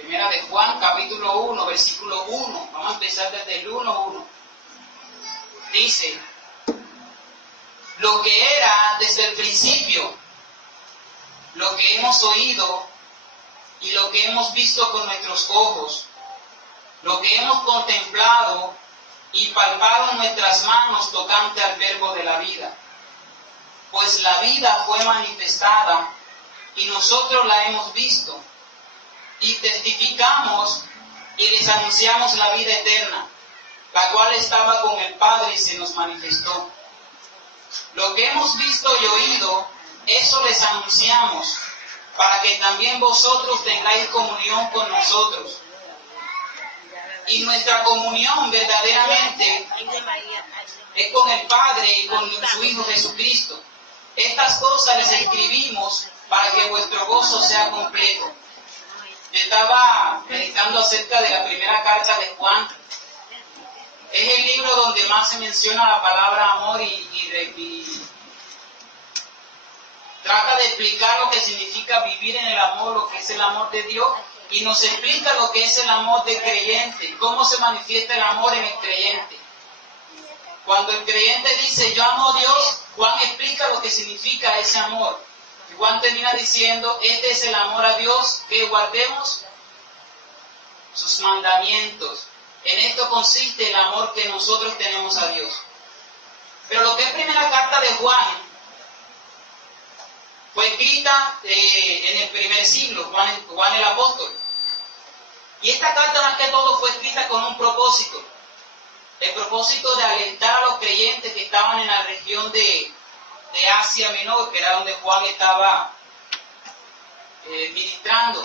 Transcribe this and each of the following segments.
Primera de Juan, capítulo 1, versículo 1. Vamos a empezar desde el 1:1. Dice: lo que era desde el principio, lo que hemos oído y lo que hemos visto con nuestros ojos, lo que hemos contemplado y palpado en nuestras manos tocante al verbo de la vida. Pues la vida fue manifestada y nosotros la hemos visto y testificamos y les anunciamos la vida eterna, la cual estaba con el Padre y se nos manifestó. Lo que hemos visto y oído, eso les anunciamos, para que también vosotros tengáis comunión con nosotros. Y nuestra comunión verdaderamente es con el Padre y con su Hijo Jesucristo. Estas cosas les escribimos para que vuestro gozo sea completo. Yo estaba meditando acerca de la primera carta de Juan. Es el libro donde más se menciona la palabra amor y trata de explicar lo que significa vivir en el amor, lo que es el amor de Dios, y nos explica lo que es el amor del creyente, cómo se manifiesta el amor en el creyente. Cuando el creyente dice yo amo a Dios, Juan explica lo que significa ese amor. Y Juan termina diciendo, este es el amor a Dios, que guardemos sus mandamientos. En esto consiste el amor que nosotros tenemos a Dios. Pero lo que es primera carta de Juan fue escrita en el primer siglo, Juan el apóstol. Y esta carta más que todo fue escrita con un propósito. El propósito de alentar a los creyentes que estaban en la región de Asia Menor, que era donde Juan estaba ministrando.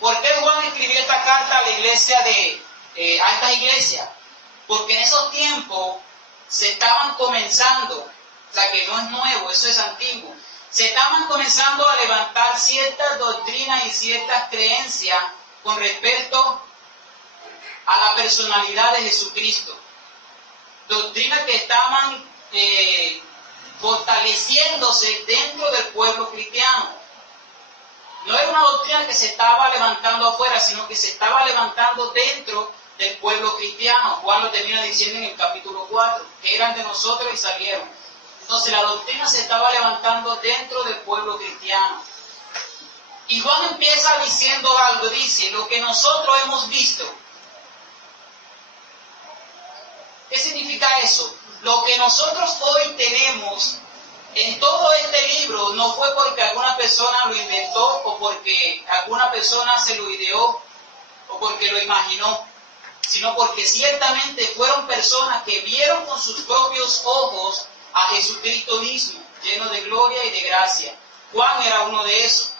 ¿Por qué Juan escribió esta carta a la iglesia a esta iglesia? Porque en esos tiempos se estaban comenzando, o sea que no es nuevo, eso es antiguo, se estaban comenzando a levantar ciertas doctrinas y ciertas creencias con respecto a la personalidad de Jesucristo. Doctrinas que estaban fortaleciéndose dentro del pueblo cristiano. No era una doctrina que se estaba levantando afuera, sino que se estaba levantando dentro del pueblo cristiano. Juan lo termina diciendo en el capítulo 4, que eran de nosotros y salieron. Entonces la doctrina se estaba levantando dentro del pueblo cristiano. Y Juan empieza diciendo algo, dice, lo que nosotros hemos visto. ¿Qué significa eso? Lo que nosotros hoy tenemos en todo este libro no fue porque alguna persona lo inventó o porque alguna persona se lo ideó o porque lo imaginó, sino porque ciertamente fueron personas que vieron con sus propios ojos a Jesucristo mismo, lleno de gloria y de gracia. Juan era uno de esos.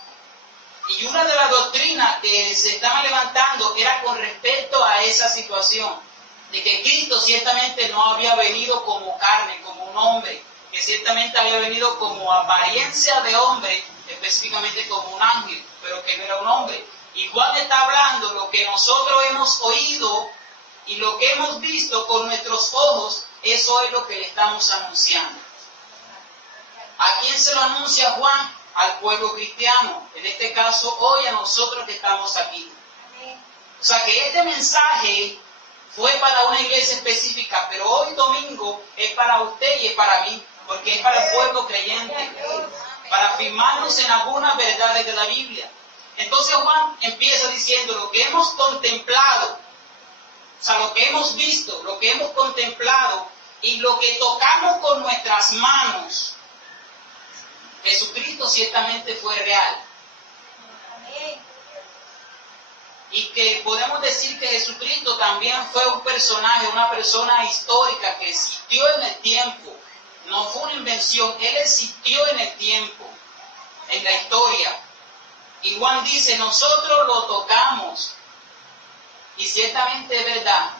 Y una de las doctrinas que se estaban levantando era con respecto a esa situación, de que Cristo ciertamente no había venido como carne, como un hombre, que ciertamente había venido como apariencia de hombre, específicamente como un ángel, pero que no era un hombre. Y Juan está hablando lo que nosotros hemos oído y lo que hemos visto con nuestros ojos, eso es lo que le estamos anunciando. ¿A quién se lo anuncia Juan? Al pueblo cristiano, en este caso hoy a nosotros que estamos aquí. O sea que este mensaje fue para una iglesia específica, pero hoy domingo es para usted y es para mí, porque es para el pueblo creyente, para afirmarnos en algunas verdades de la Biblia. Entonces Juan empieza diciendo lo que hemos contemplado, o sea, lo que hemos visto, lo que hemos contemplado y lo que tocamos con nuestras manos. Jesucristo ciertamente fue real. Y que podemos decir que Jesucristo también fue un personaje, una persona histórica que existió en el tiempo. No fue una invención, Él existió en el tiempo, en la historia. Y Juan dice, nosotros lo tocamos. Y ciertamente es verdad.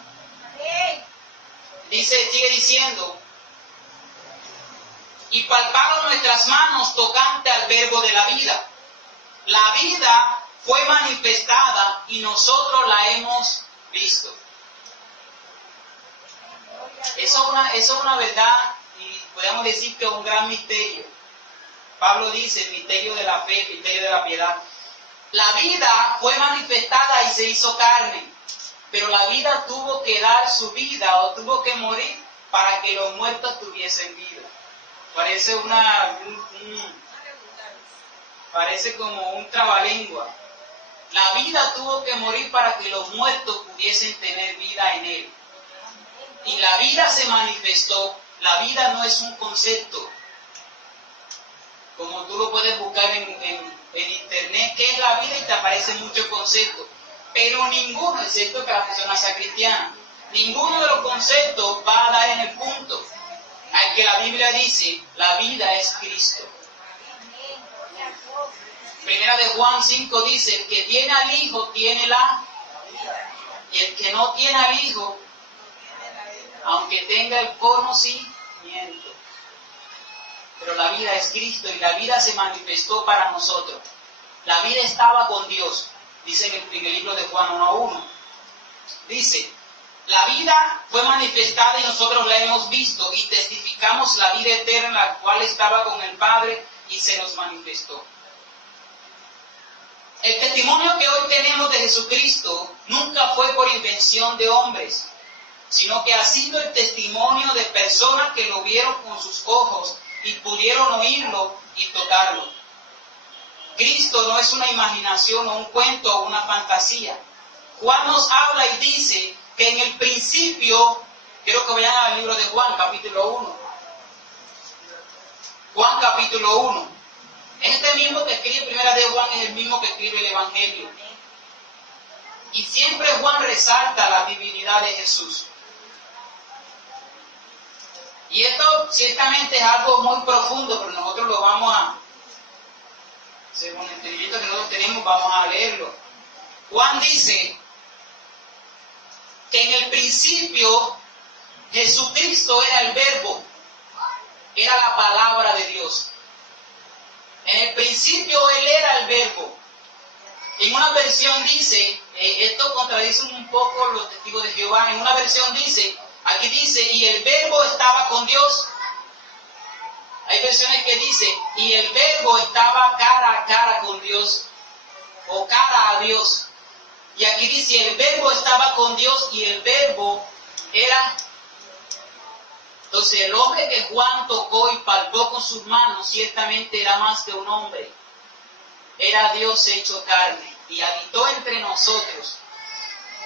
Dice, sigue diciendo, y palparon nuestras manos tocante al verbo de la vida. La vida fue manifestada y nosotros la hemos visto. Eso es una verdad y podemos decir que es un gran misterio. Pablo dice el misterio de la fe, el misterio de la piedad. La vida fue manifestada y se hizo carne, pero la vida tuvo que dar su vida o tuvo que morir para que los muertos tuviesen vida. Parece parece como un trabalengua. La vida tuvo que morir para que los muertos pudiesen tener vida en él. Y la vida se manifestó. La vida no es un concepto. Como tú lo puedes buscar en internet, ¿qué es la vida? Y te aparecen muchos conceptos. Pero ninguno, excepto que la persona sea cristiana, ninguno de los conceptos va a dar en el punto al que la Biblia dice, la vida es Cristo. Primera de Juan 5 dice, el que tiene al Hijo tiene la vida. Y el que no tiene al Hijo, aunque tenga el conocimiento. Pero la vida es Cristo y la vida se manifestó para nosotros. La vida estaba con Dios. Dice en el libro de Juan 1:1. Dice, la vida fue manifestada y nosotros la hemos visto y testificamos la vida eterna, la cual estaba con el Padre y se nos manifestó. El testimonio que hoy tenemos de Jesucristo nunca fue por invención de hombres, sino que ha sido el testimonio de personas que lo vieron con sus ojos y pudieron oírlo y tocarlo. Cristo no es una imaginación o un cuento o una fantasía. Juan nos habla y dice que en el principio, quiero que vayan al libro de Juan, capítulo 1. Juan, capítulo 1. Este mismo que escribe Primera de Juan es el mismo que escribe el Evangelio. Y siempre Juan resalta la divinidad de Jesús. Y esto ciertamente es algo muy profundo, pero nosotros lo vamos a, según el entendimiento que nosotros tenemos, vamos a leerlo. Juan dice que en el principio Jesucristo era el Verbo, era la palabra de Dios. En el principio Él era el Verbo. En una versión dice, esto contradice un poco los testigos de Jehová, en una versión dice, aquí dice, y el Verbo estaba con Dios. Hay versiones que dicen, y el Verbo estaba cara a cara con Dios, o cara a Dios. Y aquí dice, el Verbo estaba con Dios y el Verbo era... Entonces el hombre que Juan tocó y palpó con sus manos ciertamente era más que un hombre. Era Dios hecho carne y habitó entre nosotros.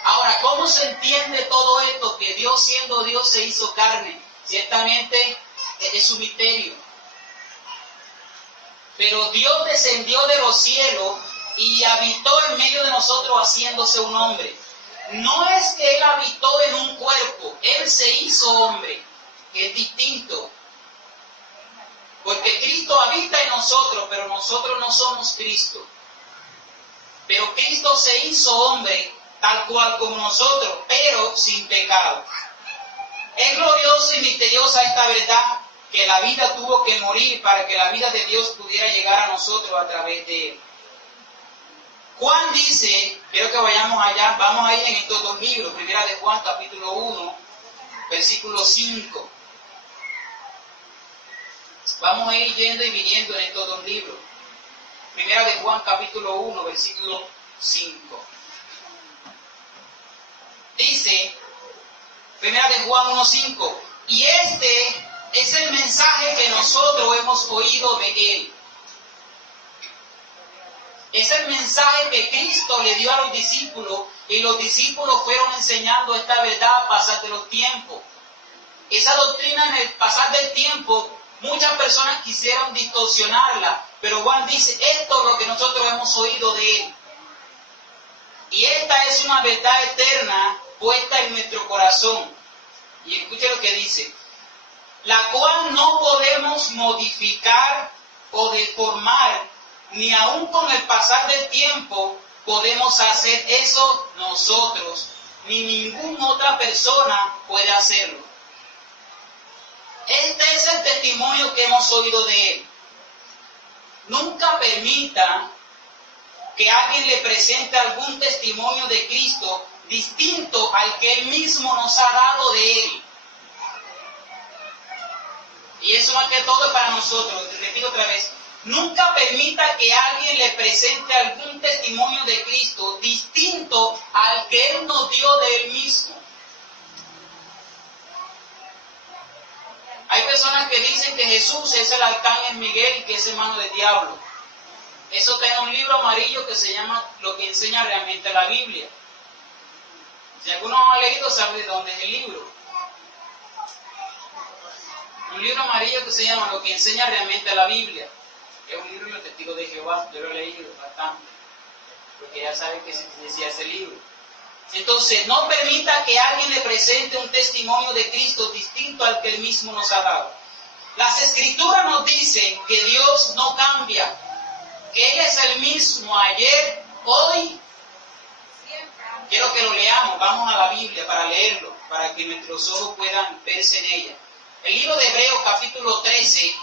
Ahora, ¿cómo se entiende todo esto? Que Dios siendo Dios se hizo carne. Ciertamente es un misterio. Pero Dios descendió de los cielos y habitó en medio de nosotros haciéndose un hombre. No es que Él habitó en un cuerpo, Él se hizo hombre, que es distinto. Porque Cristo habita en nosotros, pero nosotros no somos Cristo. Pero Cristo se hizo hombre tal cual como nosotros, pero sin pecado. Es gloriosa y misteriosa esta verdad, que la vida tuvo que morir para que la vida de Dios pudiera llegar a nosotros a través de Él. Juan dice, quiero que vayamos allá, vamos a ir en estos dos libros, Primera de Juan, capítulo 1, versículo 5. Vamos a ir yendo y viniendo en estos dos libros. Primera de Juan, capítulo 1, versículo 5. Dice, Primera de Juan 1:5, y este es el mensaje que nosotros hemos oído de Él. Es el mensaje que Cristo le dio a los discípulos y los discípulos fueron enseñando esta verdad a pasar de los tiempos. Esa doctrina en el pasar del tiempo, muchas personas quisieron distorsionarla, pero Juan dice, esto es lo que nosotros hemos oído de Él. Y esta es una verdad eterna puesta en nuestro corazón. Y escuche lo que dice, la cual no podemos modificar o deformar, ni aun con el pasar del tiempo podemos hacer eso nosotros, ni ninguna otra persona puede hacerlo. Este es el testimonio que hemos oído de Él. Nunca permita que alguien le presente algún testimonio de Cristo distinto al que Él mismo nos ha dado de Él. Y eso más que todo es para nosotros. Te repito otra vez. Nunca permita que alguien le presente algún testimonio de Cristo distinto al que Él nos dio de Él mismo. Hay personas que dicen que Jesús es el arcángel Miguel y que es hermano del diablo. Eso está en un libro amarillo que se llama Lo que enseña realmente la Biblia. Si alguno no ha leído, sabe de dónde es el libro. Un libro amarillo que se llama Lo que enseña realmente la Biblia. Es un libro de los testigos de Jehová. Yo lo he leído bastante, porque ya saben que se decía ese libro. Entonces, no permita que alguien le presente un testimonio de Cristo distinto al que Él mismo nos ha dado. Las Escrituras nos dicen que Dios no cambia, que Él es el mismo ayer, hoy. Quiero que lo leamos, vamos a la Biblia para leerlo, para que nuestros ojos puedan verse en ella. El libro de Hebreos, capítulo 13,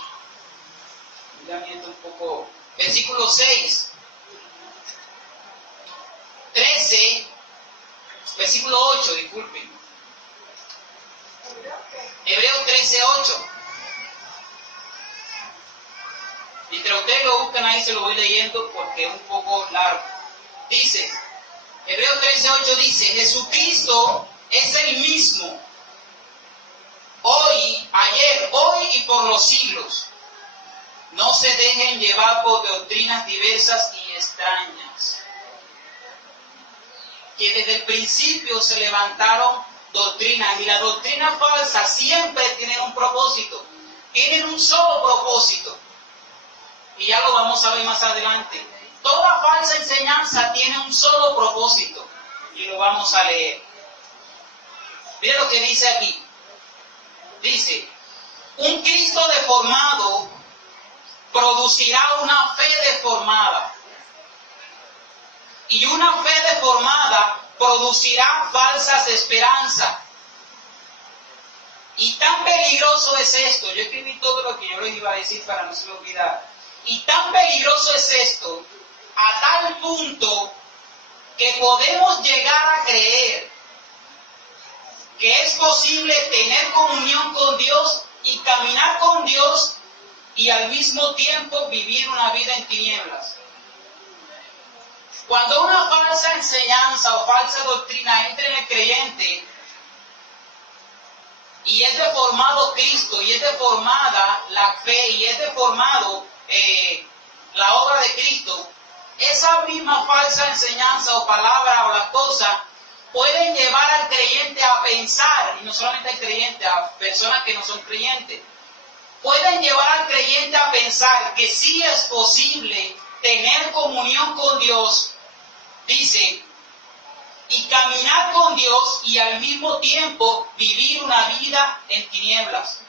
un poco, versículo 6, 13, versículo 8, disculpen. Hebreos 13, 8. Mientras ustedes lo buscan ahí, se lo voy leyendo porque es un poco largo. Dice, Hebreos 13, 8 dice, Jesucristo es el mismo, hoy, ayer, hoy y por los siglos. No se dejen llevar por doctrinas diversas y extrañas, que desde el principio se levantaron doctrinas, y las doctrinas falsas siempre tienen un propósito, tienen un solo propósito, y ya lo vamos a ver más adelante. Toda falsa enseñanza tiene un solo propósito, y lo vamos a leer. Mira lo que dice aquí. Dice, un Cristo deformado producirá una fe deformada, y una fe deformada producirá falsas esperanzas. Y tan peligroso es esto, yo escribí todo lo que yo les iba a decir para no se me olvidara. Y tan peligroso es esto, a tal punto que podemos llegar a creer que es posible tener comunión con Dios y caminar con Dios y al mismo tiempo vivir una vida en tinieblas. Cuando una falsa enseñanza o falsa doctrina entra en el creyente y es deformado Cristo, y es deformada la fe, y es deformado la obra de Cristo, esa misma falsa enseñanza o palabra o las cosas pueden llevar al creyente a pensar, y no solamente al creyente, a personas que no son creyentes, pueden llevar al creyente a pensar que sí es posible tener comunión con Dios, dice, y caminar con Dios y al mismo tiempo vivir una vida en tinieblas,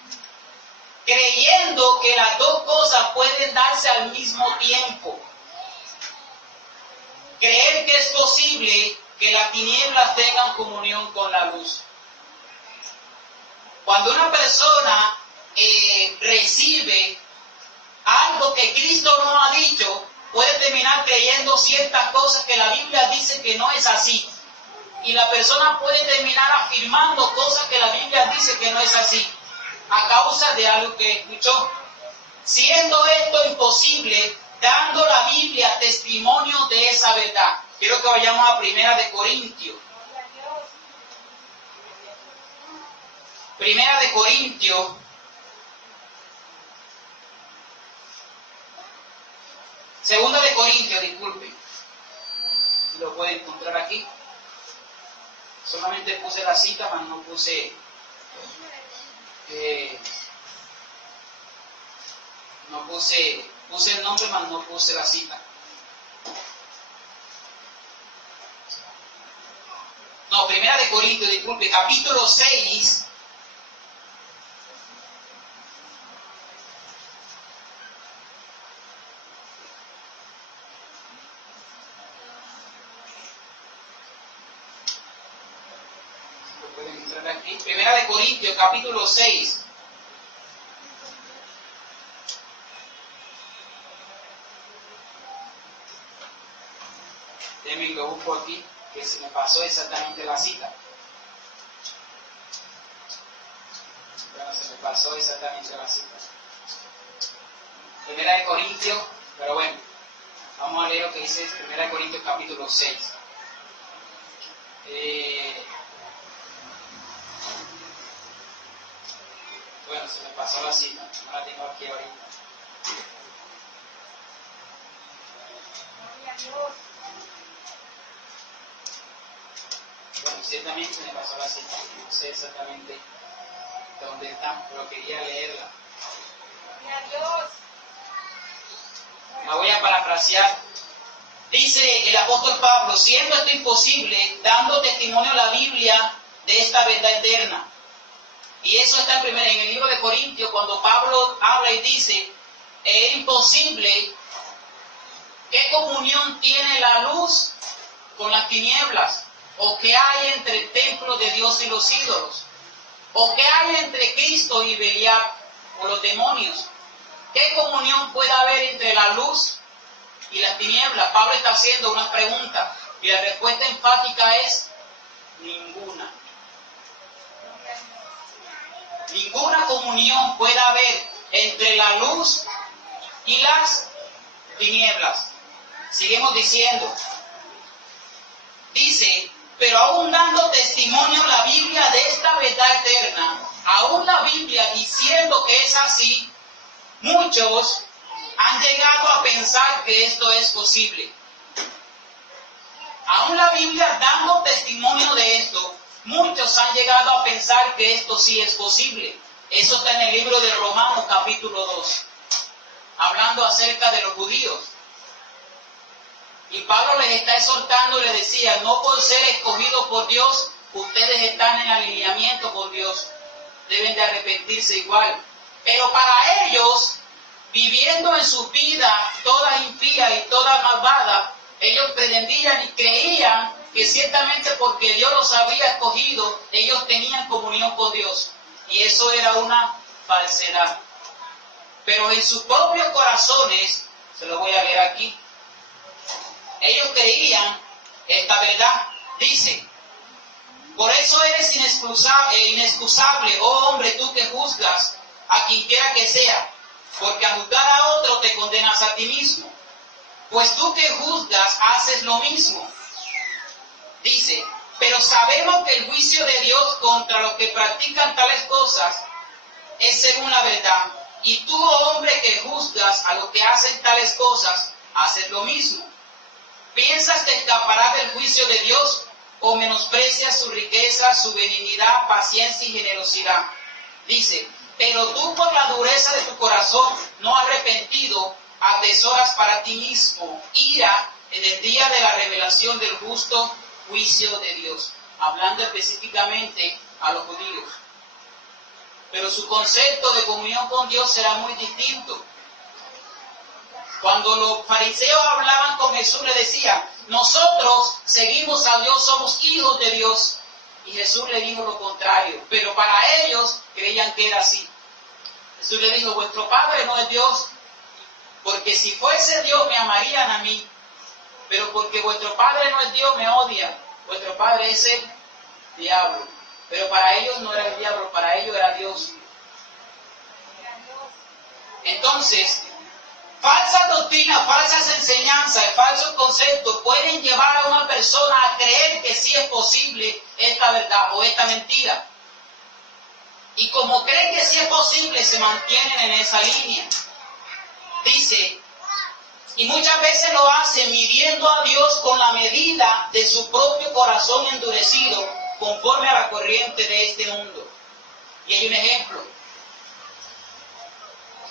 creyendo que las dos cosas pueden darse al mismo tiempo. Creer que es posible que las tinieblas tengan comunión con la luz. Cuando una persona recibe algo que Cristo no ha dicho, puede terminar creyendo ciertas cosas que la Biblia dice que no es así. Y la persona puede terminar afirmando cosas que la Biblia dice que no es así, a causa de algo que escuchó. Siendo esto imposible, dando la Biblia testimonio de esa verdad. Quiero que vayamos a Primera de Corintios. Primera de Corintios. Segunda de Corintios, disculpen. Si lo pueden encontrar aquí. Solamente puse la cita, mas no puse... puse el nombre, mas no puse la cita. No, Primera de Corintios, disculpe, capítulo 6. Lo pueden entrar aquí. Primera de Corintios, capítulo 6. Lo busco aquí, que se me pasó exactamente la cita. Bueno, se me pasó exactamente la cita. Primera de Corintios, pero bueno, vamos a leer lo que dice 1 Corintios capítulo 6. Bueno, se me pasó la cita, no la tengo aquí ahorita. Bueno, ciertamente se me pasó la cita, no sé exactamente dónde está, pero quería leerla. La voy a parafrasear. Dice el apóstol Pablo, siendo esto imposible, dando testimonio a la Biblia de esta verdad eterna. Y eso está en el libro de Corintios, cuando Pablo habla y dice, es imposible, ¿qué comunión tiene la luz con las tinieblas? ¿O qué hay entre el templo de Dios y los ídolos? ¿O qué hay entre Cristo y Belial o los demonios? ¿Qué comunión puede haber entre la luz y las tinieblas? Pablo está haciendo una pregunta y la respuesta enfática es ninguna. Ninguna comunión puede haber entre la luz y las tinieblas. Seguimos diciendo. Dice, pero aún dando testimonio la Biblia de esta verdad eterna, aún la Biblia diciendo que es así, muchos han llegado a pensar que esto es posible. Aún la Biblia dando testimonio de esto, muchos han llegado a pensar que esto sí es posible. Eso está en el libro de Romanos capítulo 2, hablando acerca de los judíos. Y Pablo les está exhortando y les decía, no por ser escogidos por Dios, ustedes están en alineamiento con Dios. Deben de arrepentirse igual. Pero para ellos, viviendo en sus vidas todas impías y todas malvadas, ellos pretendían y creían que ciertamente porque Dios los había escogido, ellos tenían comunión con Dios. Y eso era una falsedad. Pero en sus propios corazones, se lo voy a leer aquí, ellos creían esta verdad. Dice, por eso eres inexcusable, oh hombre, tú que juzgas a quien quiera que sea, porque al juzgar a otro te condenas a ti mismo. Pues tú que juzgas haces lo mismo. Dice, pero sabemos que el juicio de Dios contra los que practican tales cosas es según la verdad. Y tú, oh hombre, que juzgas a los que hacen tales cosas, haces lo mismo. ¿Piensas que escaparás del juicio de Dios o menosprecias su riqueza, su benignidad, paciencia y generosidad? Dice, pero tú por la dureza de tu corazón no arrepentido, atesoras para ti mismo ira en el día de la revelación del justo juicio de Dios. Hablando específicamente a los judíos. Pero su concepto de comunión con Dios será muy distinto. Cuando los fariseos hablaban con Jesús, le decían, nosotros seguimos a Dios, somos hijos de Dios. Y Jesús le dijo lo contrario, pero para ellos creían que era así. Jesús le dijo, vuestro Padre no es Dios, porque si fuese Dios me amarían a mí, pero porque vuestro Padre no es Dios me odia. Vuestro Padre es el diablo. Pero para ellos no era el diablo, para ellos era Dios. Entonces, falsas doctrinas, falsas enseñanzas, falsos conceptos pueden llevar a una persona a creer que sí es posible esta verdad o esta mentira. Y como creen que sí es posible, se mantienen en esa línea. Dice, y muchas veces lo hacen midiendo a Dios con la medida de su propio corazón endurecido, conforme a la corriente de este mundo. Y hay un ejemplo.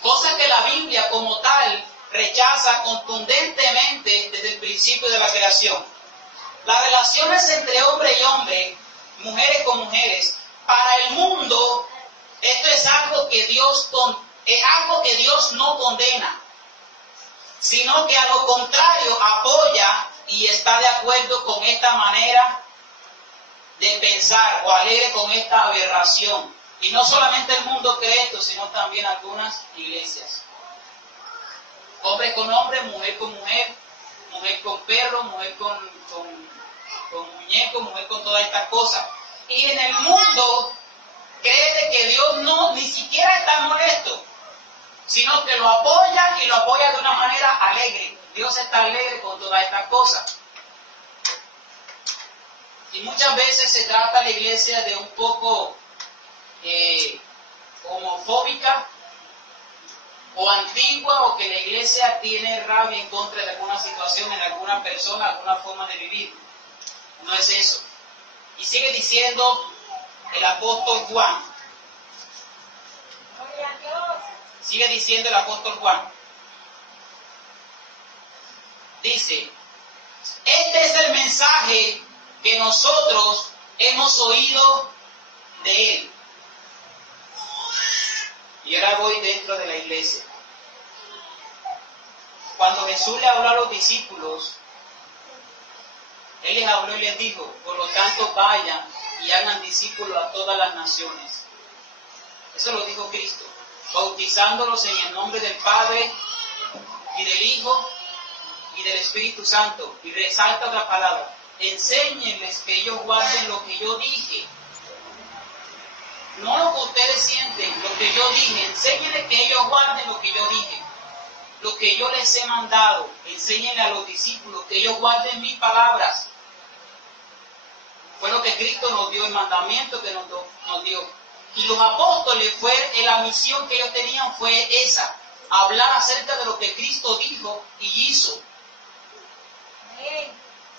Cosa que la Biblia como tal rechaza contundentemente desde el principio de la creación. Las relaciones entre hombre y hombre, mujeres con mujeres, para el mundo, esto es algo que Dios no condena, sino que a lo contrario apoya y está de acuerdo con esta manera de pensar o alegre con esta aberración. Y no solamente el mundo cree esto, sino también algunas iglesias. Hombre con hombre, mujer con mujer, mujer con perro, mujer con muñeco, mujer con todas estas cosas. Y en el mundo cree de que Dios no ni siquiera está molesto, sino que lo apoya y lo apoya de una manera alegre, Dios está alegre con todas estas cosas. Y muchas veces se trata la iglesia de un poco homofóbica o antigua, o que la iglesia tiene rabia en contra de alguna situación, en alguna persona, alguna forma de vivir. No es eso. Y sigue diciendo el apóstol Juan. Sigue diciendo el apóstol Juan. Dice, este es el mensaje que nosotros hemos oído de él. Y ahora voy dentro de la iglesia. Cuando Jesús le habló a los discípulos, Él les habló y les dijo, por lo tanto vayan y hagan discípulos a todas las naciones. Eso lo dijo Cristo, bautizándolos en el nombre del Padre y del Hijo y del Espíritu Santo. Y resalta otra palabra, enséñenles que ellos guarden lo que yo dije. No lo que ustedes sienten, lo que yo dije. Enséñenles que ellos guarden lo que yo dije. Lo que yo les he mandado. Enséñenle a los discípulos que ellos guarden mis palabras. Fue lo que Cristo nos dio, el mandamiento que nos dio. Y los apóstoles, la misión que ellos tenían fue esa. Hablar acerca de lo que Cristo dijo y hizo.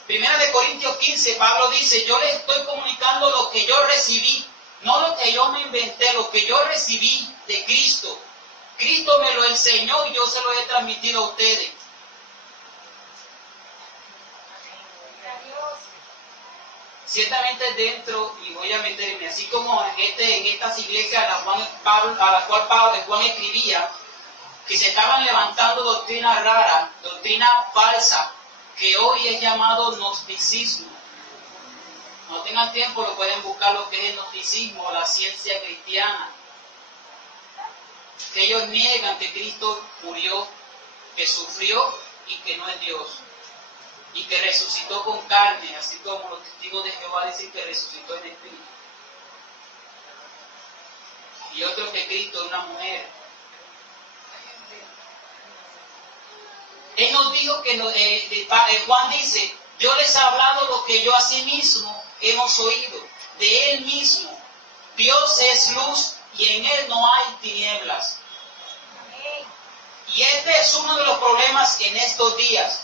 Primera de Corintios 15, Pablo dice, yo les estoy comunicando lo que yo recibí. No lo que yo me inventé, lo que yo recibí de Cristo. Cristo me lo enseñó y yo se lo he transmitido a ustedes. Ciertamente dentro, y voy a meterme, así como en estas iglesias a las cuales Juan escribía, que se estaban levantando doctrinas raras, doctrinas falsas, que hoy es llamado gnosticismo. No tengan tiempo, lo pueden buscar lo que es el gnosticismo, la ciencia cristiana. Que ellos niegan que Cristo murió, que sufrió y que no es Dios. Y que resucitó con carne, así como los testigos de Jehová dicen que resucitó en espíritu. Y otro que Cristo es una mujer. Él nos dijo que Juan dice, yo les he hablado lo que yo a sí mismo hemos oído, de Él mismo. Dios es luz y en Él no hay tinieblas. Y este es uno de los problemas en estos días,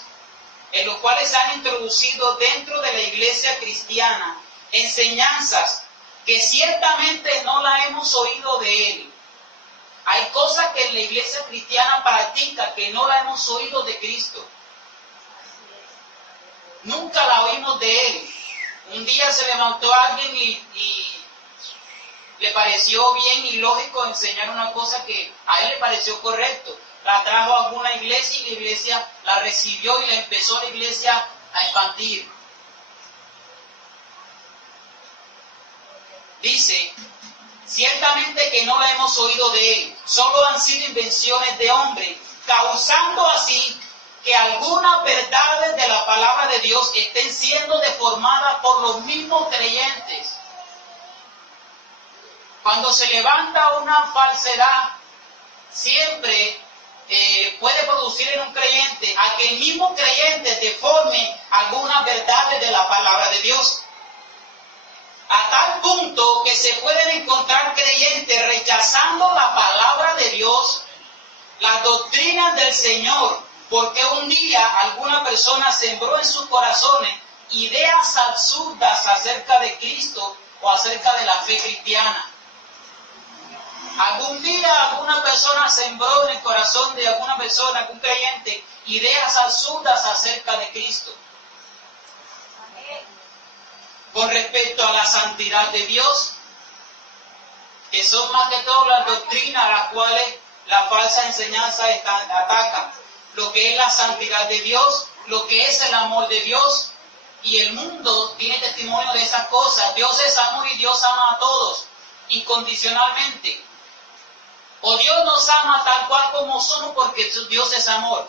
en los cuales se han introducido dentro de la iglesia cristiana enseñanzas que ciertamente no las hemos oído de Él. Hay cosas que en la iglesia cristiana practica que no las hemos oído de Cristo. Nunca la oímos de Él. Un día se levantó alguien y le pareció bien y lógico enseñar una cosa que a él le pareció correcto. La trajo a alguna iglesia y la iglesia la recibió y la empezó la iglesia a expandir. Dice, ciertamente que no la hemos oído de Él, solo han sido invenciones de hombre, causando así que algunas verdades de la palabra de Dios estén siendo deformadas por los mismos creyentes. Cuando se levanta una falsedad, siempre puede producir en un creyente a que el mismo creyente deforme algunas verdades de la palabra de Dios. A tal punto que se pueden encontrar creyentes rechazando la palabra de Dios, las doctrinas del Señor, porque un día alguna persona sembró en sus corazones ideas absurdas acerca de Cristo o acerca de la fe cristiana. Algún día alguna persona sembró en el corazón de alguna persona, algún creyente, ideas absurdas acerca de Cristo. Con respecto a la santidad de Dios, que son más que todo las doctrinas a las cuales la falsa enseñanza ataca. Lo que es la santidad de Dios, lo que es el amor de Dios, y el mundo tiene testimonio de esas cosas. Dios es amor y Dios ama a todos, incondicionalmente. O Dios nos ama tal cual como somos porque Dios es amor.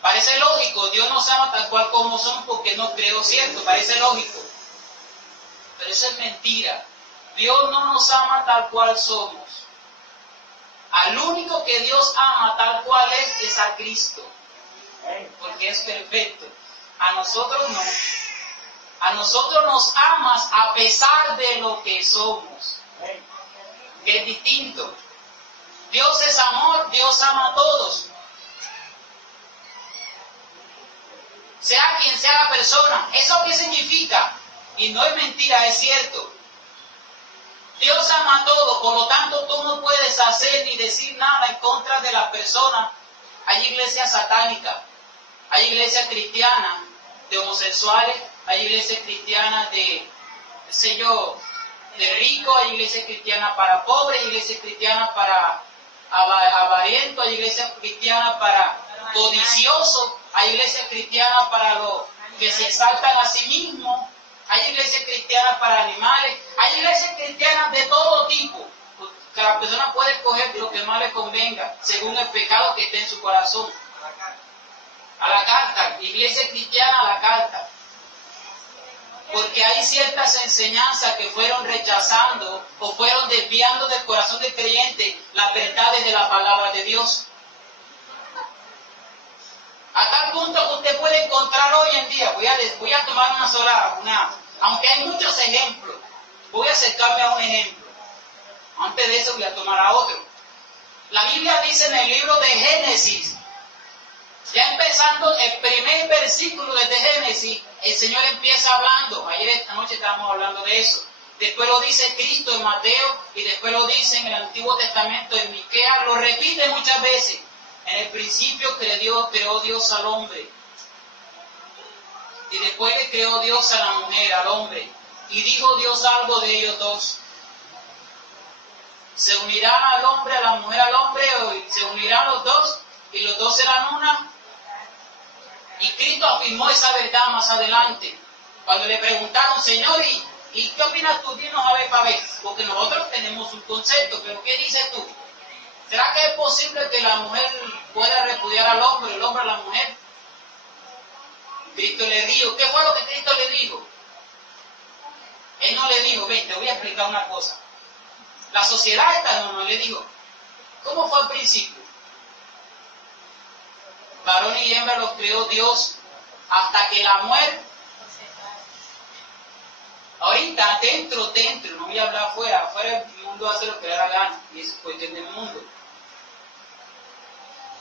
Parece lógico, Dios nos ama tal cual como somos porque nos creó, ¿cierto? Parece lógico. Pero eso es mentira. Dios no nos ama tal cual somos. Al único que Dios ama tal cual es a Cristo, porque es perfecto. A nosotros no. A nosotros nos amas a pesar de lo que somos, que es distinto. Dios es amor, Dios ama a todos. Sea quien sea la persona. ¿Eso qué significa? Y no es mentira, es cierto. Dios ama a todos, por lo tanto tú no puedes hacer ni decir nada en contra de la persona. Hay iglesias satánicas, hay iglesias cristianas de homosexuales, hay iglesias cristianas de, qué sé yo, de ricos, hay iglesias cristianas para pobres, hay iglesias cristianas para avarientos, hay iglesias cristianas para codiciosos, hay iglesias cristianas para los que se exaltan a sí mismos, hay iglesias cristianas para animales, hay iglesias cristianas de todo tipo, que la persona puede escoger lo que más le convenga, según el pecado que esté en su corazón. A la carta, iglesia cristiana a la carta. Porque hay ciertas enseñanzas que fueron rechazando o fueron desviando del corazón del creyente las verdades de la palabra de Dios. A tal punto que usted puede encontrar hoy en día, voy a tomar aunque hay muchos ejemplos, voy a acercarme a un ejemplo. Antes de eso voy a tomar a otro. La Biblia dice en el libro de Génesis, ya empezando el primer versículo desde Génesis, el Señor empieza hablando. Ayer esta noche estábamos hablando de eso. Después lo dice Cristo en Mateo y después lo dice en el Antiguo Testamento en Miqueas. Lo repite muchas veces. En el principio creó Dios al hombre. Y después le creó Dios a la mujer, al hombre. Y dijo Dios algo de ellos dos. Se unirán al hombre, a la mujer al hombre, o se unirán los dos, y los dos serán una. Y Cristo afirmó esa verdad más adelante. Cuando le preguntaron, Señor, ¿y qué opinas tú? Dinos a ver para ver. Porque nosotros tenemos un concepto, pero ¿qué dices tú? ¿Será que es posible que la mujer pueda repudiar al hombre, el hombre a la mujer? Cristo le dijo, ¿qué fue lo que Cristo le dijo? Él no le dijo, ven, te voy a explicar una cosa. La sociedad esta no le dijo, ¿cómo fue al principio? Varón y hembra los creó Dios hasta que la muerte. Ahorita, dentro, no voy a hablar afuera el mundo hace lo que le da la gana, y eso es cuestión del mundo.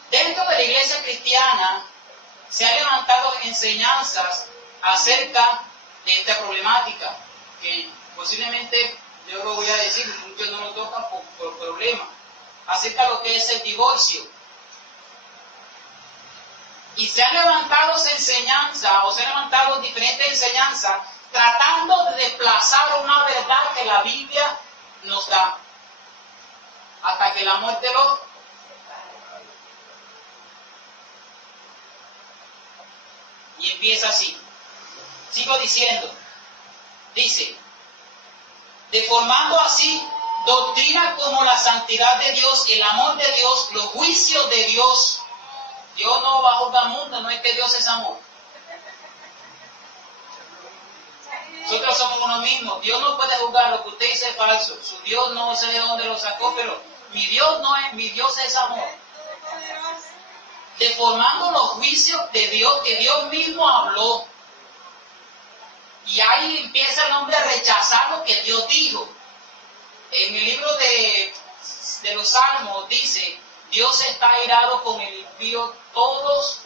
Dentro de la iglesia cristiana se han levantado enseñanzas acerca de esta problemática, que posiblemente yo lo voy a decir, muchos no lo tocan por problema, acerca de lo que es el divorcio. Y se han levantado enseñanzas, o se han levantado diferentes enseñanzas, tratando de desplazar una verdad que la Biblia nos da, hasta que la muerte los... Y empieza así. Sigo diciendo. Dice, deformando así doctrina como la santidad de Dios, el amor de Dios, los juicios de Dios. Dios no va a juzgar al mundo, no es que Dios es amor. Nosotros somos uno mismo. Dios no puede juzgar lo que usted dice es falso. Su Dios no sé de dónde lo sacó, pero mi Dios no es, mi Dios es amor. Deformando los juicios de Dios que Dios mismo habló. Y ahí empieza el hombre a rechazar lo que Dios dijo. En el libro de los Salmos dice, Dios está airado con el impío todos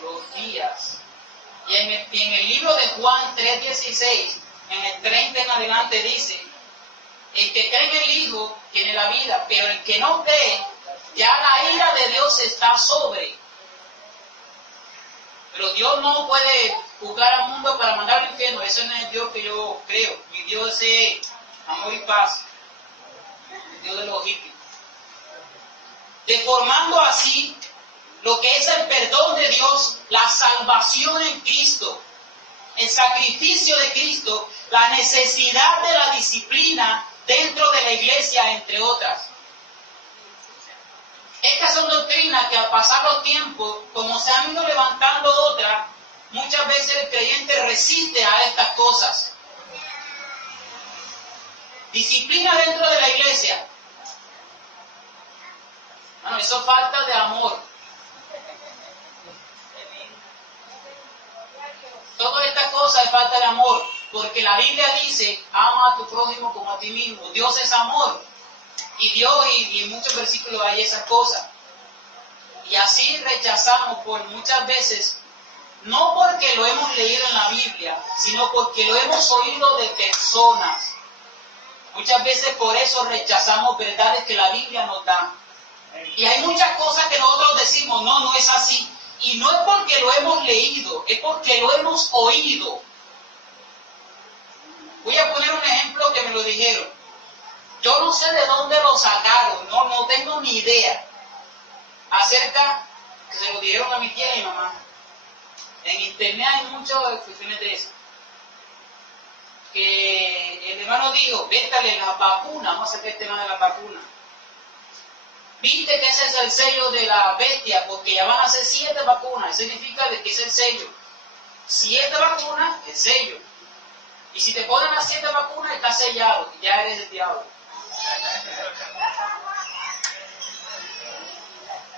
los días. Y en el libro de Juan 3:16, en el 30 en adelante dice, el que cree en el Hijo tiene la vida, pero el que no cree, ya la ira de Dios está sobre. Pero Dios no puede juzgar al mundo para mandar al infierno. Eso no es el Dios que yo creo. Mi Dios es amor y paz. El Dios de los hippies. Deformando así lo que es el perdón de Dios, la salvación en Cristo, el sacrificio de Cristo, la necesidad de la disciplina dentro de la iglesia, entre otras. Estas son doctrinas que al pasar los tiempos, como se han ido levantando otras, muchas veces el creyente resiste a estas cosas. Disciplina dentro de la iglesia. Bueno, eso es falta de amor. Todas estas cosas es falta de amor, porque la Biblia dice, ama a tu prójimo como a ti mismo. Dios es amor. Y Dios, y en muchos versículos hay esas cosas. Y así rechazamos por muchas veces, no porque lo hemos leído en la Biblia, sino porque lo hemos oído de personas. Muchas veces por eso rechazamos verdades que la Biblia nos da. Y hay muchas cosas que nosotros decimos, no, no es así. Y no es porque lo hemos leído, es porque lo hemos oído. Voy a poner un ejemplo que me lo dijeron. Yo no sé de dónde lo sacaron, no tengo ni idea. Acerca, que se lo dijeron a mi tía y mi mamá. En internet hay muchas cuestiones de eso. Que el hermano dijo, véstale la vacuna, vamos a hacer el tema de la vacuna. Viste que ese es el sello de la bestia, porque ya van a ser 7 vacunas. Eso significa de que es el sello. 7 vacunas, el sello. Y si te ponen las 7 vacunas, está sellado, ya eres el diablo.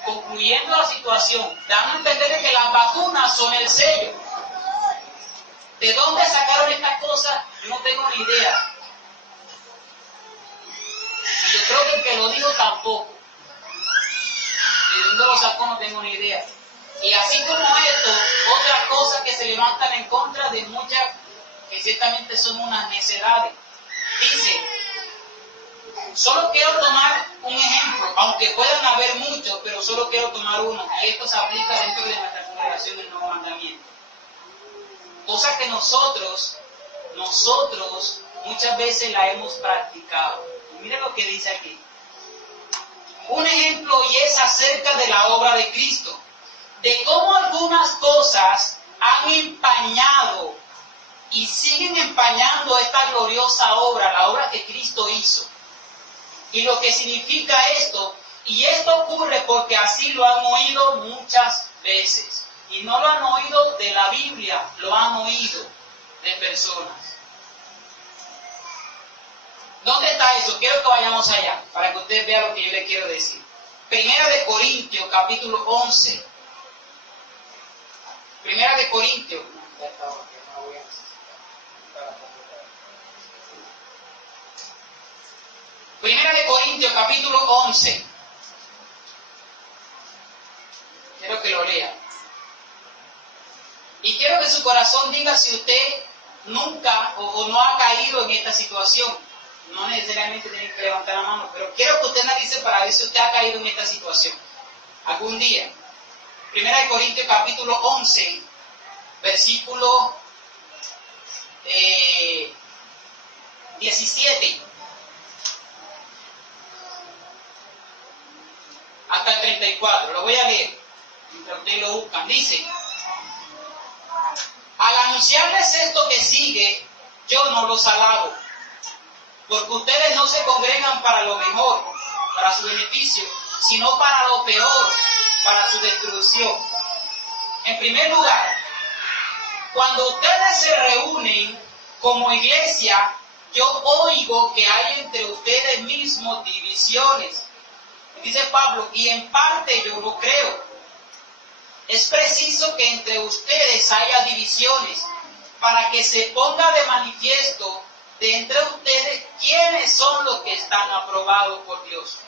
Concluyendo la situación, dando a entender que las vacunas son el sello. ¿De dónde sacaron estas cosas? Yo no tengo ni idea. Y yo creo que el que lo dijo tampoco. ¿De dónde lo sacó? No tengo ni idea. Y así como esto, otras cosas que se levantan en contra de muchas, que ciertamente son unas necedades. Dice, solo quiero tomar un ejemplo, aunque puedan haber muchos, pero solo quiero tomar uno. Y esto se aplica dentro de nuestra congregación del Nuevo Mandamiento. Cosa que nosotros muchas veces la hemos practicado. Y miren lo que dice aquí. Un ejemplo y es acerca de la obra de Cristo, de cómo algunas cosas han empañado y siguen empañando esta gloriosa obra, la obra que Cristo hizo. Y lo que significa esto, y esto ocurre porque así lo han oído muchas veces. Y no lo han oído de la Biblia, lo han oído de personas. ¿Dónde está eso? Quiero que vayamos allá, para que ustedes vean lo que yo les quiero decir. Primera de Corintios, capítulo 11. Primera de Corintios. Primera de Corintios, capítulo 11. Quiero que lo lea. Y quiero que su corazón diga si usted nunca o no ha caído en esta situación. No necesariamente tiene que levantar la mano, pero quiero que usted analice para ver si usted ha caído en esta situación algún día. Primera de Corintios capítulo 11, versículo 17 hasta el 34. Lo voy a leer mientras ustedes lo buscan. Dice: al anunciarles esto que sigue, yo no los alabo, porque ustedes no se congregan para lo mejor, para su beneficio, sino para lo peor, para su destrucción. En primer lugar, cuando ustedes se reúnen como iglesia, yo oigo que hay entre ustedes mismos divisiones. Dice Pablo, y en parte yo lo creo. Es preciso que entre ustedes haya divisiones, para que se ponga de manifiesto de entre ustedes quiénes son los que están aprobados por Dios.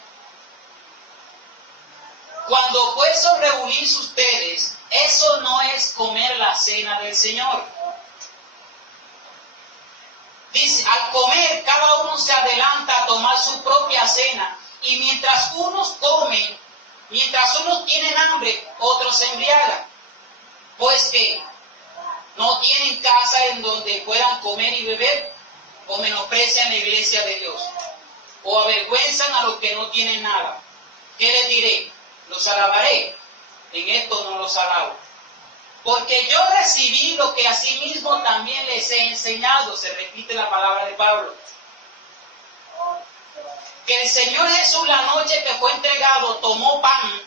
Cuando pues os reunís ustedes, eso no es comer la cena del Señor. Dice, al comer cada uno se adelanta a tomar su propia cena, y mientras unos comen, mientras unos tienen hambre, otros se embriagan. Pues que no tienen casa en donde puedan comer y beber, o menosprecian la iglesia de Dios, o avergüenzan a los que no tienen nada. ¿Qué les diré? ¿Los alabaré? En esto no los alabo. Porque yo recibí lo que asimismo también les he enseñado. Se repite la palabra de Pablo. Que el Señor Jesús, la noche que fue entregado, tomó pan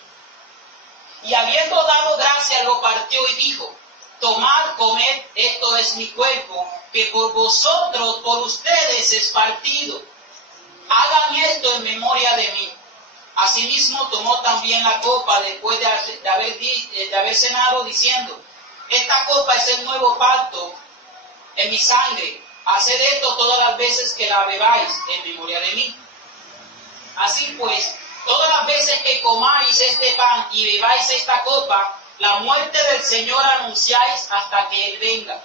y habiendo dado gracias lo partió y dijo: tomad, comed, esto es mi cuerpo, que por vosotros, por ustedes es partido. Hagan esto en memoria de mí. Asimismo tomó también la copa después de haber cenado, diciendo: esta copa es el nuevo pacto en mi sangre. Haced esto todas las veces que la bebáis en memoria de mí. Así pues, todas las veces que comáis este pan y bebáis esta copa, la muerte del Señor anunciáis hasta que Él venga.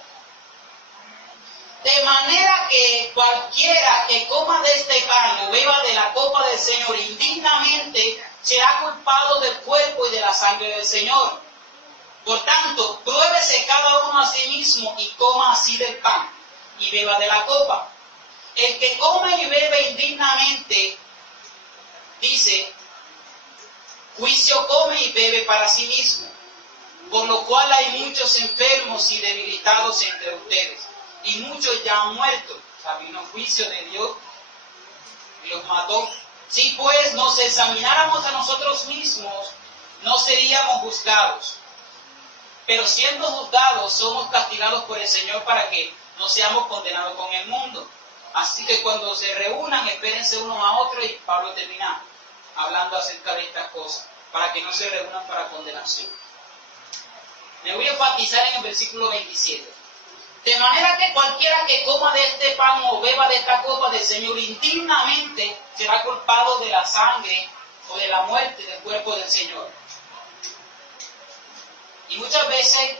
De manera que cualquiera que coma de este pan o beba de la copa del Señor indignamente será culpado del cuerpo y de la sangre del Señor. Por tanto, pruébese cada uno a sí mismo y coma así del pan y beba de la copa. El que come y bebe indignamente, dice, juicio come y bebe para sí mismo, por lo cual hay muchos enfermos y debilitados entre ustedes, y muchos ya han muerto. O sea, vino juicio de Dios y los mató. Si pues nos examináramos a nosotros mismos, no seríamos juzgados. Pero siendo juzgados, somos castigados por el Señor para que no seamos condenados con el mundo. Así que cuando se reúnan, espérense unos a otros, y Pablo termina hablando acerca de estas cosas, para que no se reúnan para condenación. Me voy a enfatizar en el versículo 27. De manera que cualquiera que coma de este pan o beba de esta copa del Señor indignamente será culpado de la sangre o de la muerte del cuerpo del Señor. Y muchas veces